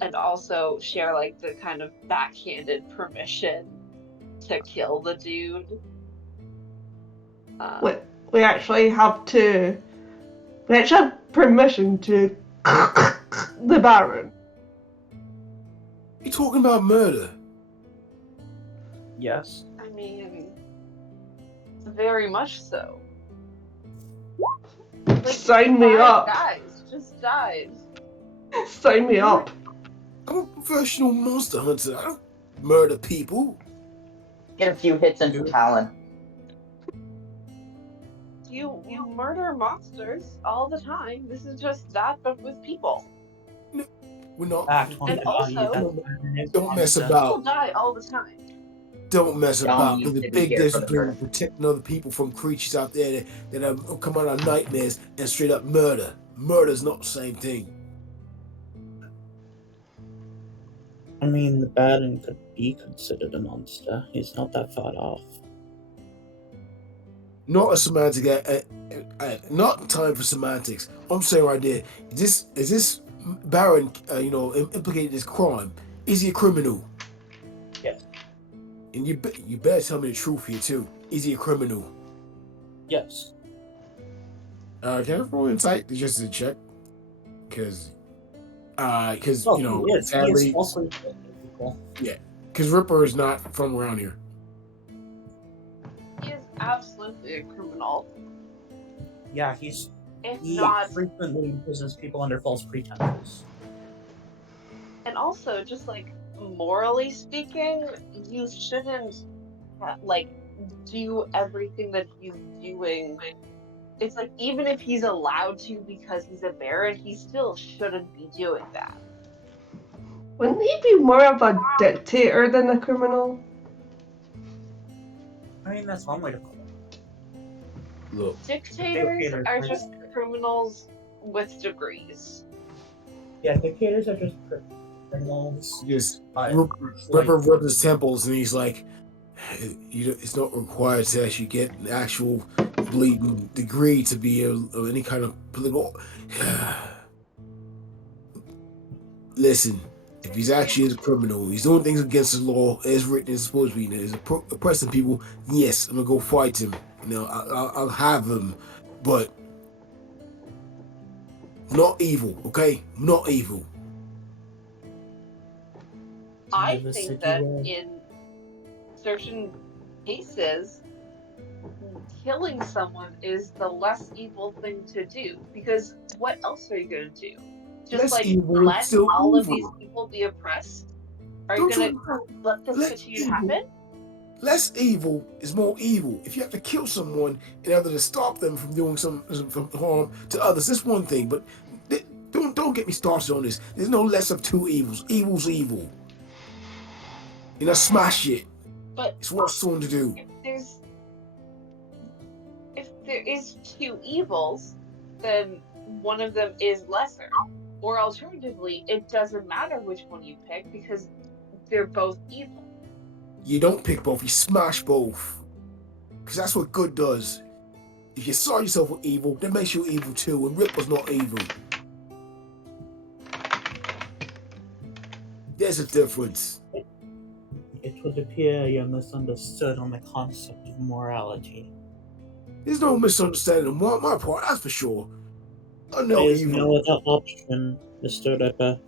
And also share like the kind of backhanded permission to kill the dude. We actually have to. We actually have permission to the Baron. You talking about murder? Yes. I mean, very much so. Like, Sign me 5 up. guys just died. Sign me up. I'm a professional monster hunter. I don't murder people. Get a few hits in for Talon. You murder monsters all the time. This is just that, but with people. We're not. Fact on And the body. also, Don't mess People about. die all the time. Don't mess Y'all about. need There's to a be big here difference for the between murder. protecting other people from creatures out there that come out of nightmares and straight up murder. Murder's not the same thing. I mean, the Baron could be considered a monster. He's not that far off. Not a semantic. Not time for semantics. I'm saying right there. Is this Baron, implicated in this crime? Is he a criminal? Yes. And you better tell me the truth here too. Is he a criminal? Yes. Can I roll insight just to check? Because He is sadly, falsely people. because Ripper is not from around here. He is absolutely a criminal. Yeah, he Not, frequently imprisons people under false pretenses. and also just like morally speaking, you shouldn't like do everything that he's doing. It's like even if he's allowed to because he's a baron, he still shouldn't be doing that. Wouldn't he be more of a dictator than a criminal? I mean, that's one way to put it. Look, Dictators are just criminals with degrees. Yeah, dictators are just criminals. just Like, Ripper rubs his temples and he's like, it's not required to actually get an actual bleeding degree to be of any kind of political. Listen, if he's actually a criminal, he's doing things against the law as written as supposed to be, and is oppressing people, yes, I'm gonna go fight him. I'll have him, but not evil, okay? Not evil. I Never think said that you were. in certain cases, killing someone is the less evil thing to do. Because what else are you going to do? Just Less like evil, let still all of evil. these people be oppressed? Are you Don't going you to let this less continue to evil. happen? Less evil is more evil. If you have to kill someone in order to stop them from doing some harm to others, that's one thing. But don't get me started on this. There's no less of two evils. Evil's evil. Smash it. But It's what it's going to do. if there is two evils, then one of them is lesser. Or alternatively, it doesn't matter which one you pick because they're both evil. You don't pick both. You smash both. Because that's what good does. If you saw yourself with evil, that makes you evil too. And Ripper's not evil. There's a difference. It would appear you're misunderstood on the concept of morality. There's no misunderstanding on my part, that's for sure. I know There is evil. no other option, Mr. Ripper.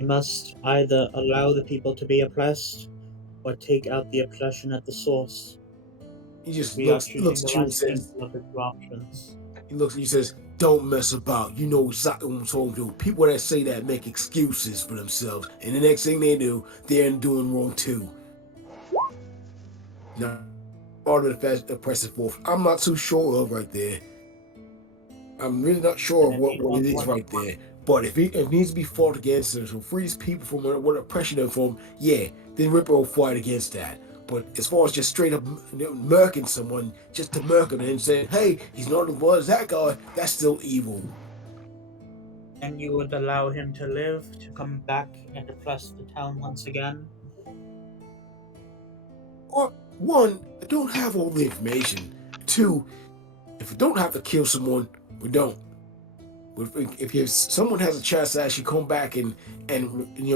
You must either allow the people to be oppressed, or take out the oppression at the source. He just We are looks choosing at the you and right says, thing of the two options. he looks at you and says, don't mess about. You know exactly what I'm talking to. People that say that make excuses for themselves. And the next thing they do, they're doing wrong too. Now, oppressive force. I'm not too sure of right there. I'm really not sure of what it is right there. But if it needs to be fought against and to free people from what oppression them from, yeah, then Ripper will fight against that. But as far as just straight up murking someone, just to murk them and saying, hey, he's not as well as that guy, that's still evil. And you would allow him to live, to come back and oppress the town once again? Or, one, I don't have all the information. Two, if we don't have to kill someone, we don't. If someone has a chance to actually come back and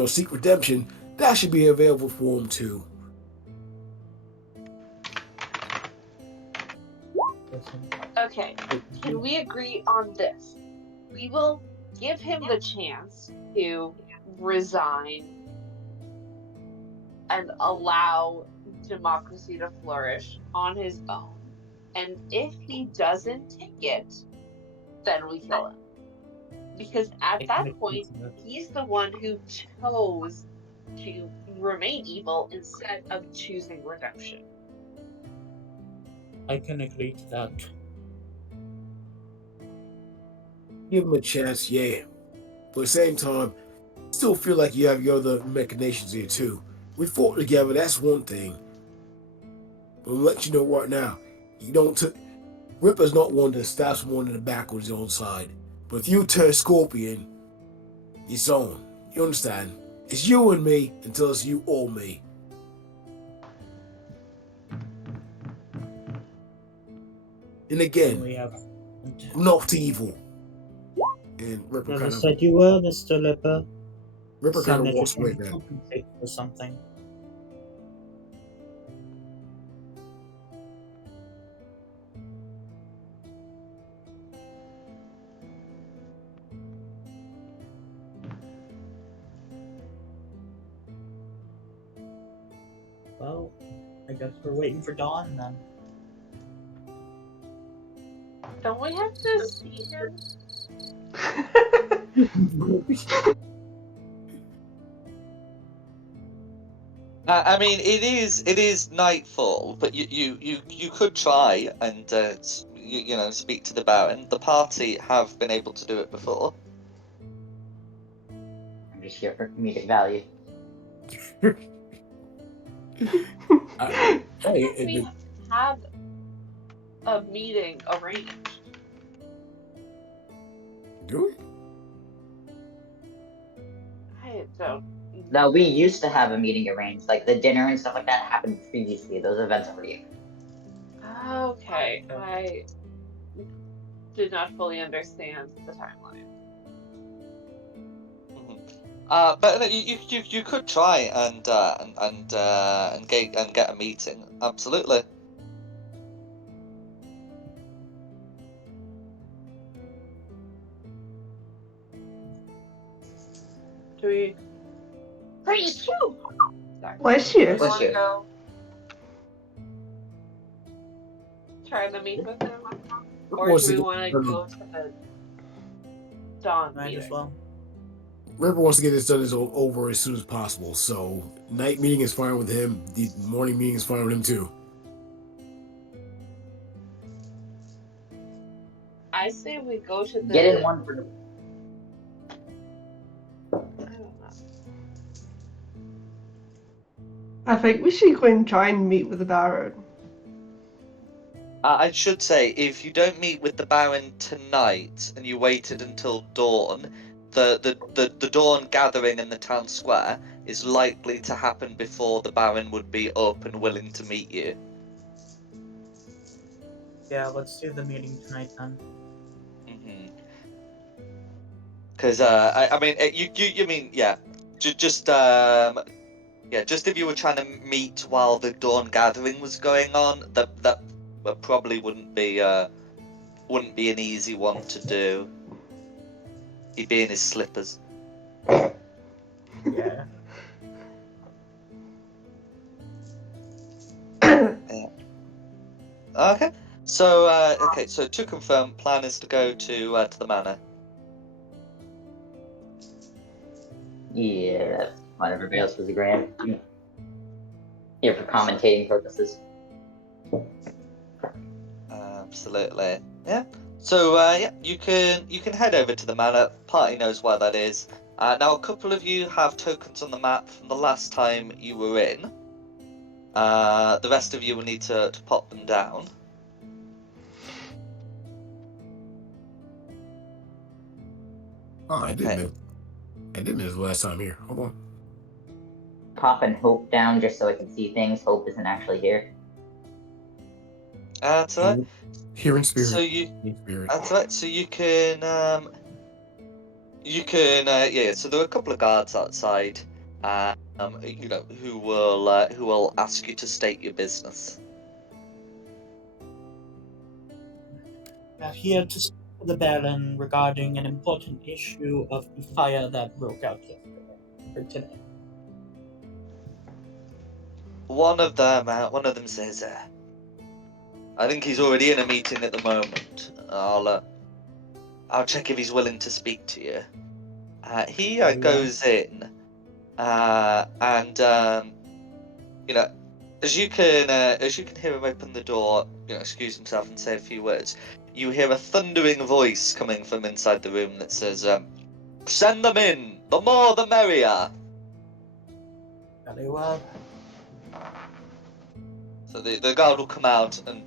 seek redemption, that should be available for him too. Okay, can we agree on this? We will give him the chance to resign and allow democracy to flourish on his own. And if he doesn't take it, then we kill him. Because at that point, he's the one who chose to remain evil instead of choosing redemption. I can agree to that. Give him a chance, yeah. But at the same time, still feel like you have your other machinations here too. We fought together, that's one thing. But I'll let you know right now, you don't Ripper's not one to stab someone in the back with his own side. But if you turn Scorpion, it's on. You understand? It's you and me until it's you or me. And again, We have. I'm not evil. And Ripper Never kind of said you were, Mr. Lipper. Ripper kind of walks away to then. compensate for something. Well, I guess we're waiting for dawn then. Don't we have to see him? I mean, it is nightfall, but you could try and speak to the Baron. The party have been able to do it before. I'm just here for comedic value. We have a meeting arranged. Do we? I don't. No, we used to have a meeting arranged, like the dinner and stuff like that happened previously. Those events already. Okay, I did not fully understand the timeline. But you could try and get a meeting. Absolutely. Do we? Praise you. Sorry. Bless you. Do we Bless want to you. go try to meet with him, or do we want to go to the dawn Might meeting? as well. Ripper wants to get this done over as soon as possible, so night meeting is fine with him. The morning meeting is fine with him too. I say we go to the. Get in one for. I don't know. I think we should go and try and meet with the Baron. I should say, if you don't meet with the Baron tonight and you waited until dawn, the dawn gathering in the town square is likely to happen before the Baron would be up and willing to meet you. Yeah, let's do the meeting tonight then. Because I mean, you mean just if you were trying to meet while the dawn gathering was going on, that probably wouldn't be an easy one to do. He'd be in his slippers. Yeah. Okay. So So to confirm, plan is to go to the manor. Yeah, that's what everybody else was agreeing. Here for commentating purposes. absolutely. Yeah. So yeah, you can head over to the manor. Party knows where that is. Now, a couple of you have tokens on the map from the last time you were in. The rest of you will need to pop them down. Oh, Okay. I did miss the last time here. Hold on. Popping Hope down just so I can see things. Hope isn't actually here. That's all right. Here in spirit. So you. In spirit. That's right. So you can. Yeah. So there are a couple of guards outside. Who will ask you to state your business. Here to speak to the Baron regarding an important issue of the fire that broke out today. One of them says, I think he's already in a meeting at the moment. I'll check if he's willing to speak to you. He Very well. goes in, and as you can hear him open the door, excuse himself and say a few words. You hear a thundering voice coming from inside the room that says, "Send them in. The more, the merrier." Very well. So the guard will come out and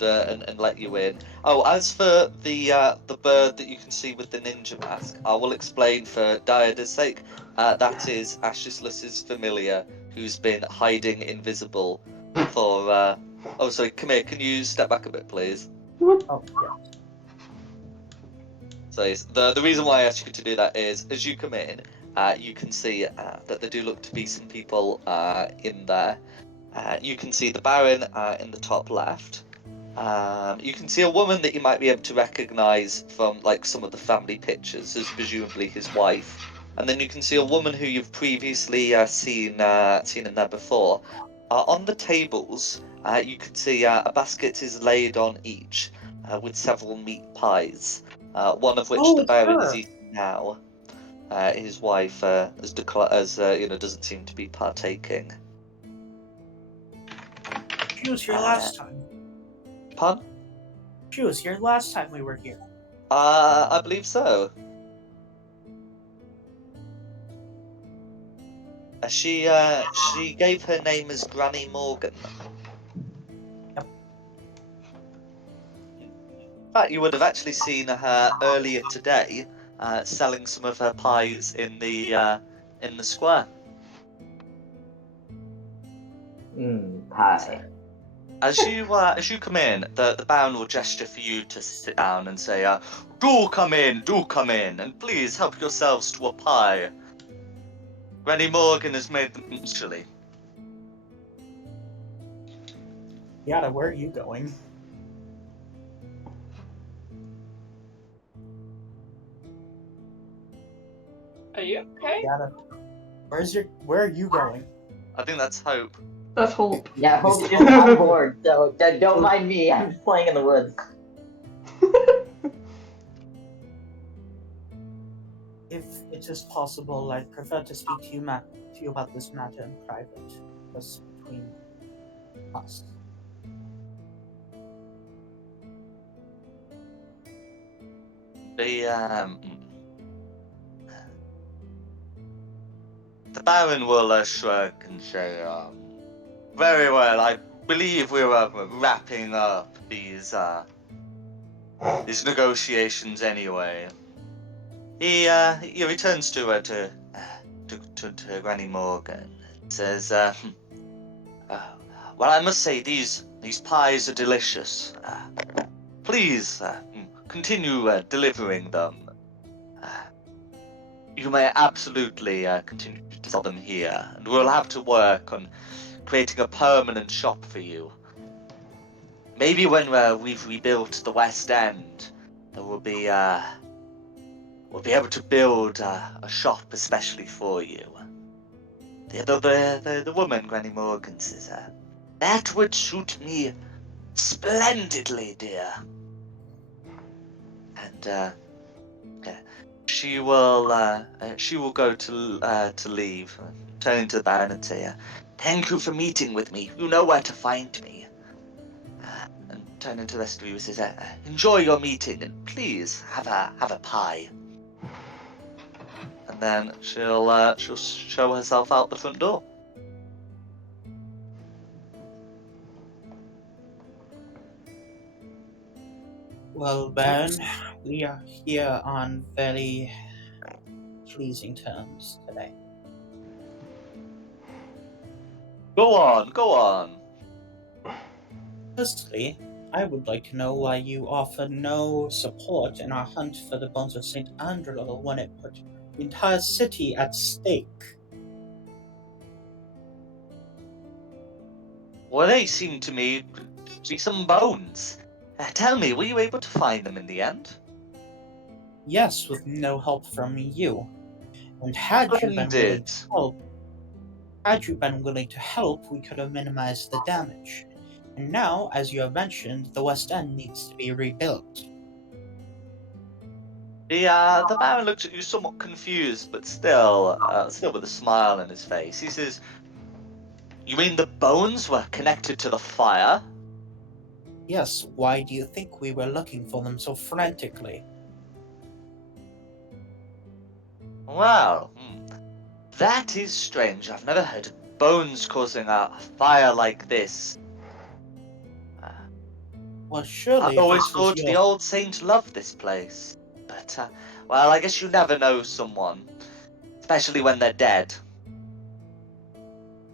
let you in. Oh, as for the bird that you can see with the ninja mask, I will explain for Dioda's sake. That is Ashislus's familiar, who's been hiding invisible for. Oh, sorry. Come here. Can you step back a bit, please? Oh, yeah. So the reason why I asked you to do that is, as you come in, you can see that there do look to be some people in there. You can see the Baron in the top left. You can see a woman that you might be able to recognise from some of the family pictures as presumably his wife. And then you can see a woman who you've previously seen in there before. On the tables, you can see a basket is laid on each with several meat pies. One of which the Baron is eating now. His wife doesn't seem to be partaking. She was here last time. Pardon? She was here last time we were here. I believe so. She gave her name as Granny Morgan. Yep. In fact, you would have actually seen her earlier today, selling some of her pies in the square. Pie. As you come in, the Baron will gesture for you to sit down and say, do come in, and please help yourselves to a pie. Granny Morgan has made them chilly. Yada, where are you going? Are you okay? Yada, where are you going? I think that's Hope. That's Hope. Yeah, Hope's just on board, so don't mind me. I'm just playing in the woods. If it is possible, I'd prefer to speak to you about this matter in private, just between us. The Baron will shrug and say, very well, I believe we're wrapping up these negotiations anyway. He returns to Granny Morgan and says, well, I must say these pies are delicious. Please continue delivering them. You may absolutely continue to sell them here, and we'll have to work on creating a permanent shop for you. Maybe when we've rebuilt the West End, we'll be able to build a shop especially for you. The woman, Granny Morgan, says, that would suit me splendidly, dear. And she will go to leave, turning to the Baron and say, thank you for meeting with me. You know where to find me. And turning to the rest of you, he says, enjoy your meeting and please have a pie. And then she'll show herself out the front door. Well, Baron, we are here on very pleasing terms today. Go on. Firstly, I would like to know why you offer no support in our hunt for the bones of St. Angelo when it put the entire city at stake. Well, they seem to me to be some bones. Tell me, were you able to find them in the end? Yes, with no help from you. And had you been willing Splendid. to help, we could have minimized the damage. And now, as you have mentioned, the West End needs to be rebuilt. The Baron looks at you somewhat confused, but still with a smile on his face. He says, "You mean the bones were connected to the fire?" Yes, why do you think we were looking for them so frantically? Well, that is strange. I've never heard of bones causing a fire like this. Well, surely I if always this was thought the your... old saint loved this place. But, well, I guess you never know someone. Especially when they're dead.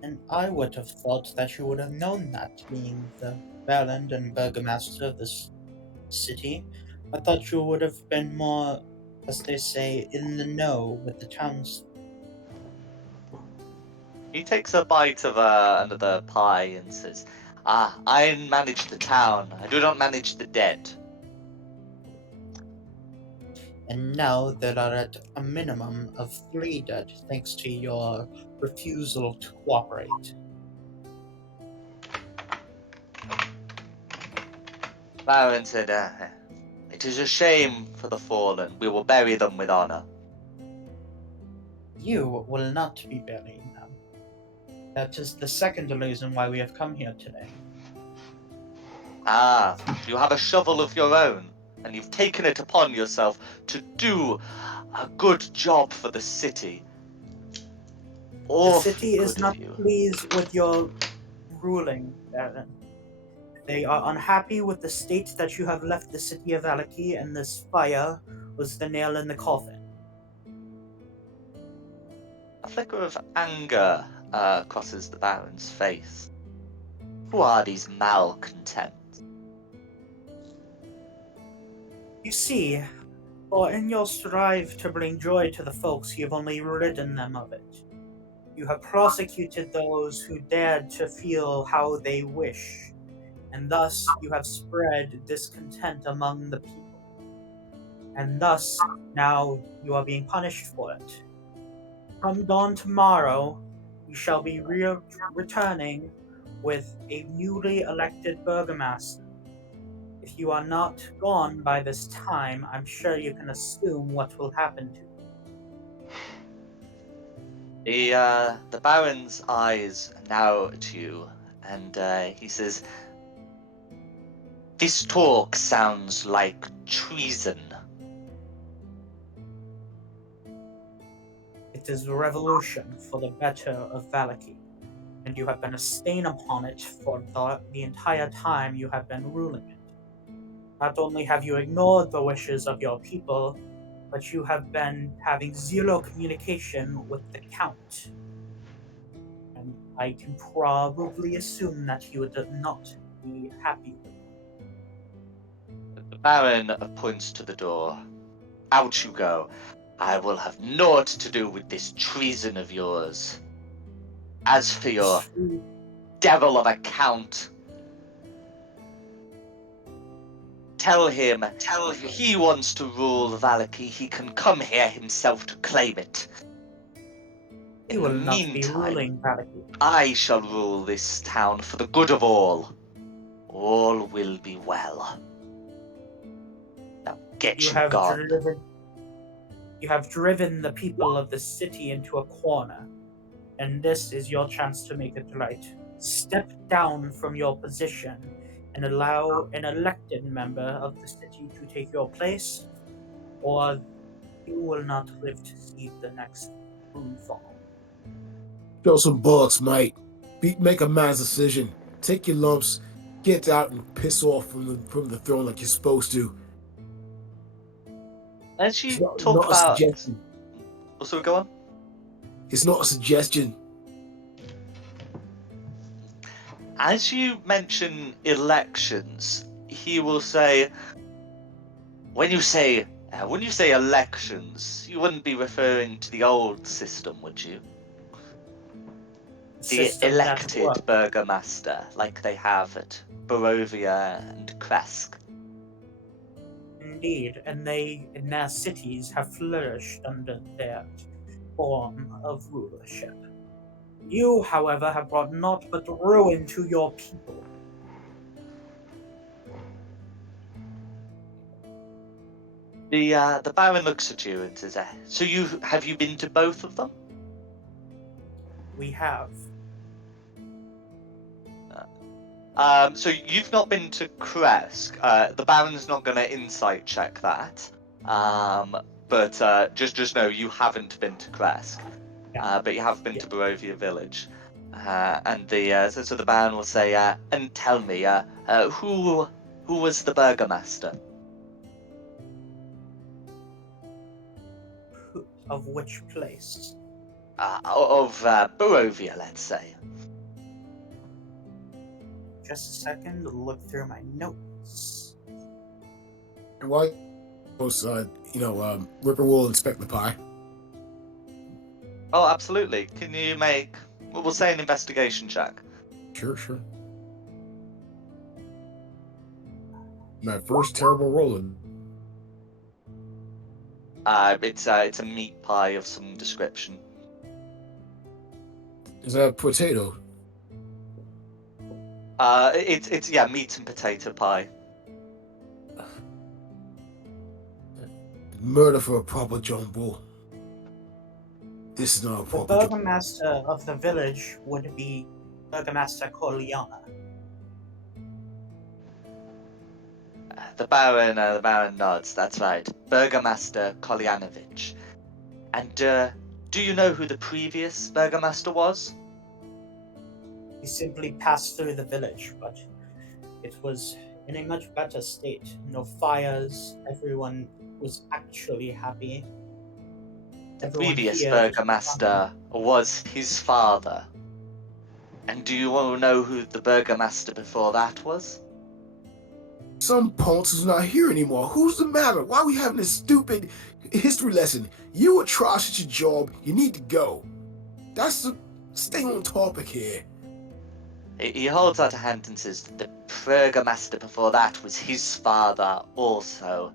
And I would have thought that you would have known that, being the Baron and Burgomaster of this city. I thought you would have been more, as they say, in the know with the towns. He takes a bite of another pie and says, I manage the town. I do not manage the dead. And now there are at a minimum of 3 dead, thanks to your refusal to cooperate. Baron said, it is a shame for the fallen. We will bury them with honor. You will not be burying them. That is the second reason why we have come here today. You have a shovel of your own, and you've taken it upon yourself to do a good job for the city. The city is not pleased with your ruling, Baron. They are unhappy with the state that you have left the city of Valaki, and this fire was the nail in the coffin. A flicker of anger crosses the Baron's face. Who are these malcontents? You see, for in your strive to bring joy to the folks, you have only ridden them of it. You have prosecuted those who dared to feel how they wish, and thus you have spread discontent among the people. And thus, now you are being punished for it. Come dawn tomorrow, you shall be returning with a newly elected burgomaster. If you are not gone by this time, I'm sure you can assume what will happen to you. The Baron's eyes narrow at you, and he says, "This talk sounds like treason." It is a revolution for the better of Valaki, and you have been a stain upon it for the entire time you have been ruling it. Not only have you ignored the wishes of your people, but you have been having zero communication with the Count. And I can probably assume that he would not be happy with it. The Baron points to the door. Out you go. I will have naught to do with this treason of yours. As for your devil of a count, tell him if he wants to rule Valaki, he can come here himself to claim it. He will not be ruling Valaki. I shall rule this town for the good of all. All will be well. Now get you gone. You have driven the people of the city into a corner, and this is your chance to make it right. Step down from your position and allow an elected member of the city to take your place, or you will not live to see the next moon fall. Show some bullets, mate. Make a man's decision. Take your lumps, get out and piss off from the throne like you're supposed to. As It's you talk not a about, suggestion. also go on. It's not a suggestion. As you mention elections, he will say, when you say elections, you wouldn't be referring to the old system, would you? The System that elected worked. burgomaster, like they have at Barovia and Kresk. Indeed, and they in their cities have flourished under their form of rulership. You, however, have brought naught but ruin to your people. The Baron looks at you and says, "So have you been to both of them?" We have. So you've not been to Kresk. The Baron's not going to insight check that. But just know you haven't been to Kresk. But you have been to Barovia Village. And so the Baron will say, and tell me, who was the burgomaster? Of which place? Of Barovia, let's say. Just a second to look through my notes. And why? Ripper will inspect the pie. Oh, absolutely. Can you make, we'll say, an investigation check? Sure. My first terrible rolling. It's a meat pie of some description. Is that a potato? It's meat and potato pie. Murder for a proper John Bull. This is not a The proper John. burgomaster of the village would be Burgomaster Corleone. The Baron nods. That's right, Burgomaster Kolyanovich. And do you know who the previous Burgomaster was? He simply passed through the village, but it was in a much better state. No fires, everyone was actually happy. The Everyone previous here is Burgomaster was his father. And do you all know who the Burgomaster before that was? Some Ponce is not here anymore. Who's the matter? Why are we having this stupid history lesson? You atrocious at your job. You need to go. Stay on topic here. He holds out a hand and says, the Burgomaster before that was his father also.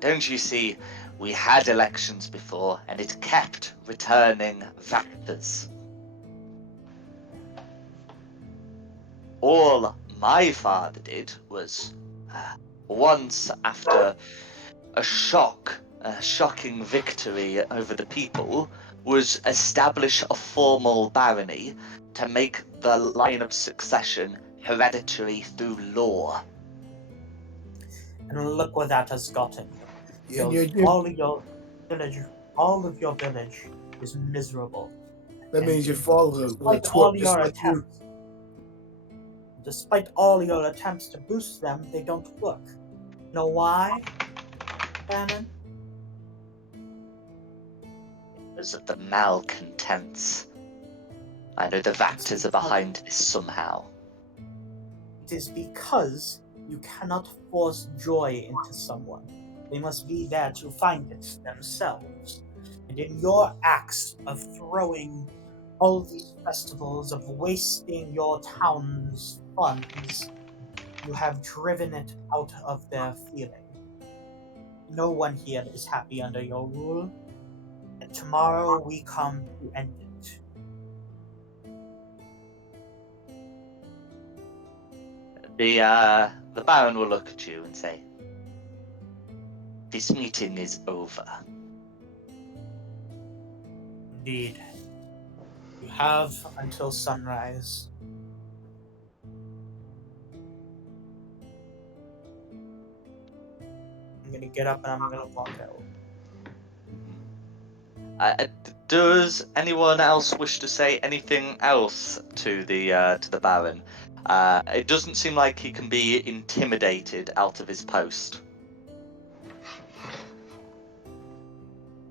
Don't you see, we had elections before, and it kept returning vectors. All my father did was, once after a shocking victory over the people, was establish a formal barony to make the line of succession hereditary through law. And look where that has gotten you. All of your village is miserable. That means your father was a Despite twerp all just your like you. Despite all your attempts to boost them, they don't work. Know why, Bannon? Because of the malcontents. I know the Vactors are behind this somehow. It is because you cannot force joy into someone. They must be there to find it themselves. And in your acts of throwing all these festivals, of wasting your town's funds, you have driven it out of their feeling. No one here is happy under your rule, and tomorrow we come to end it. The Baron will look at you and say, this meeting is over. Indeed. You have until sunrise. I'm gonna get up and I'm gonna walk out. Does anyone else wish to say anything else to the Baron? It doesn't seem like he can be intimidated out of his post.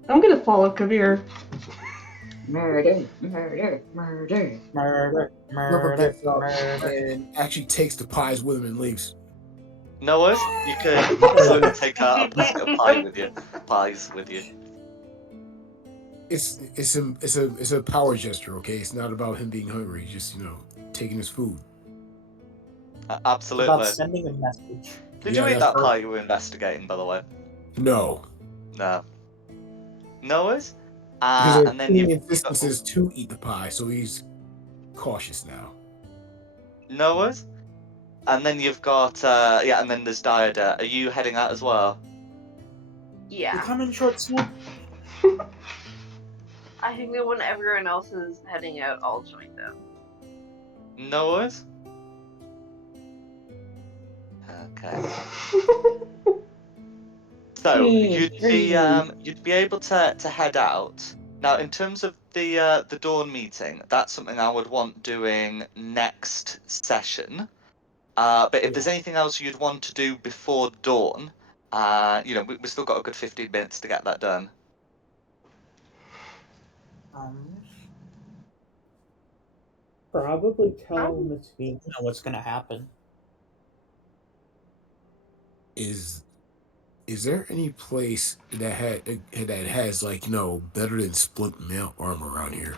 I'm gonna follow Kabir. Murder, murder, murder. Murder, Rubber murder, gets up murder. and actually takes the pies with him and leaves. No worries. You can certainly take a basket of pies with you. It's a power gesture, okay? It's not about him being hungry. He's just taking his food. It's Absolutely. about sending a message. Did Yeah, you eat that's that right. pie you were investigating, by the way? No, No. No worries. because there are And then too you've many got, instances to eat the pie, so he's cautious now. no worries. And then you've got and then there's Diada. Are you heading out as well? You Yeah. come in short sleeve. I think that when everyone else is heading out, I'll join them. No worries. Okay. So you'd be able to head out. Now, in terms of the dawn meeting, that's something I would want doing next session. But if there's anything else you'd want to do before dawn, we've still got a good 15 minutes to get that done. Probably tell Um, Miss B. You know what's gonna happen. Is there any place that has better than splint mail armor around here?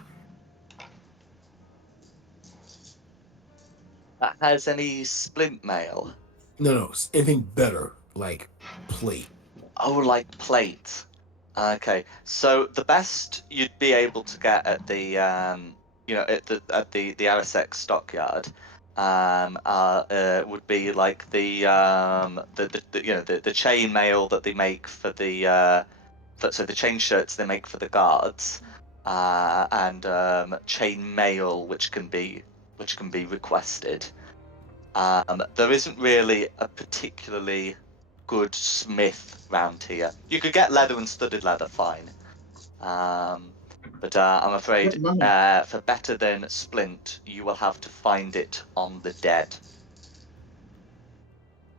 That has any splint mail? No, anything better like plate. Oh, like plate. Okay, so the best you'd be able to get at the at the Arasek stockyard would be like the chain mail that they make for so the chain shirts they make for the guards, and chain mail which can be requested. There isn't really a particularly good smith round here. You could get leather and studded leather fine. But I'm afraid Good money. for better than splint, you will have to find it on the dead.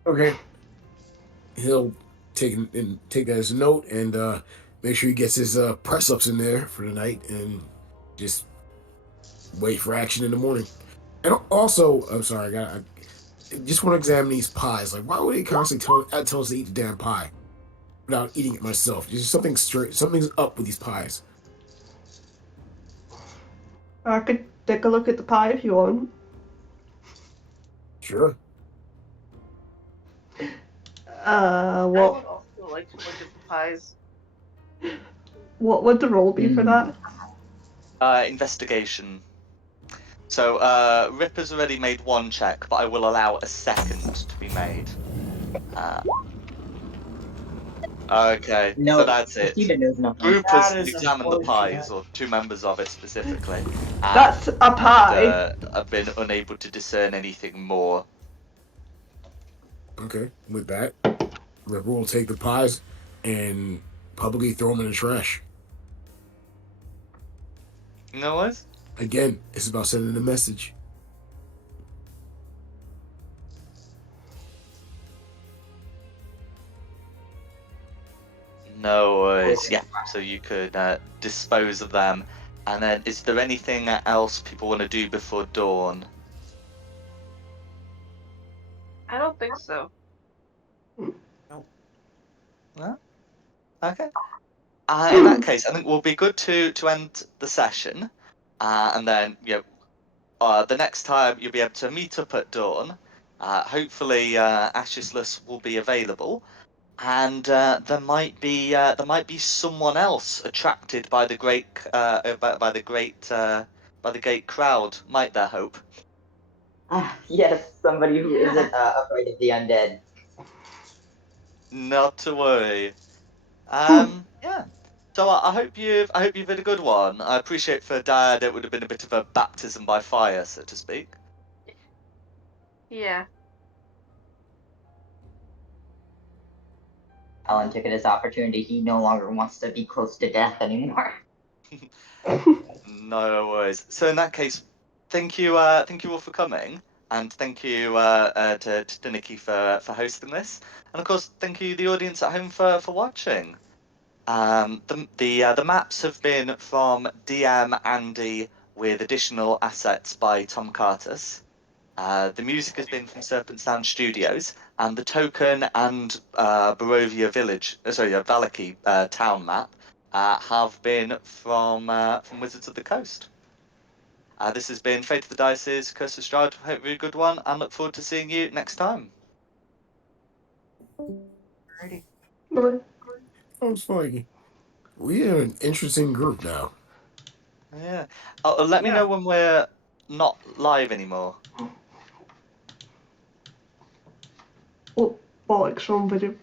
Okay. He'll take that as a note and make sure he gets his press ups in there for the night and just wait for action in the morning. And also, I'm sorry, I just want to examine these pies. Like, why would they constantly tell us to eat the damn pie without eating it myself? There's something's up with these pies. I could take a look at the pie if you want. Sure. I What would also like to look at the pies. what would the roll be for that? Investigation. So Ripper's already made one check, but I will allow a second to be made. Okay, No, so that's the it. student knows nothing. Group That has is examined the pies, unfortunate. or two members of it specifically, That's a and pie. have been unable to discern anything more. Okay. With that, Ripper will take the pies and publicly throw them in the trash. No worries. Again, it's about sending a message. No worries. Yeah, so you could dispose of them. And then, is there anything else people want to do before dawn? I don't think so. No? Okay. In that case, I think we'll be good to end the session. And then, the next time you'll be able to meet up at dawn. Hopefully, Ashisless will be available. And there might be someone else attracted by the great crowd. Might there, Hope? Yes, somebody who isn't afraid of the undead. Not to worry. Yeah. So I hope you've had a good one. I appreciate for Dad it would have been a bit of a baptism by fire, so to speak. Yeah. Alan took it as opportunity. He no longer wants to be close to death anymore. No worries. So in that case, thank you all for coming, and thank you to Dinnicky for hosting this, and of course thank you the audience at home for watching. The maps have been from DM Andy with additional assets by Tom Curtis. The music has been from Serpent Sound Studios, and the token and Barovia Village, Valaki town map have been from Wizards of the Coast. This has been Fate of the Dice's Curse of Strahd. Hope you're a good one, and look forward to seeing you next time. Alrighty. Bye. That was funny. We're an interesting group now. Yeah. Let me Yeah. know when we're not live anymore. Oh, bollocks, wrong video.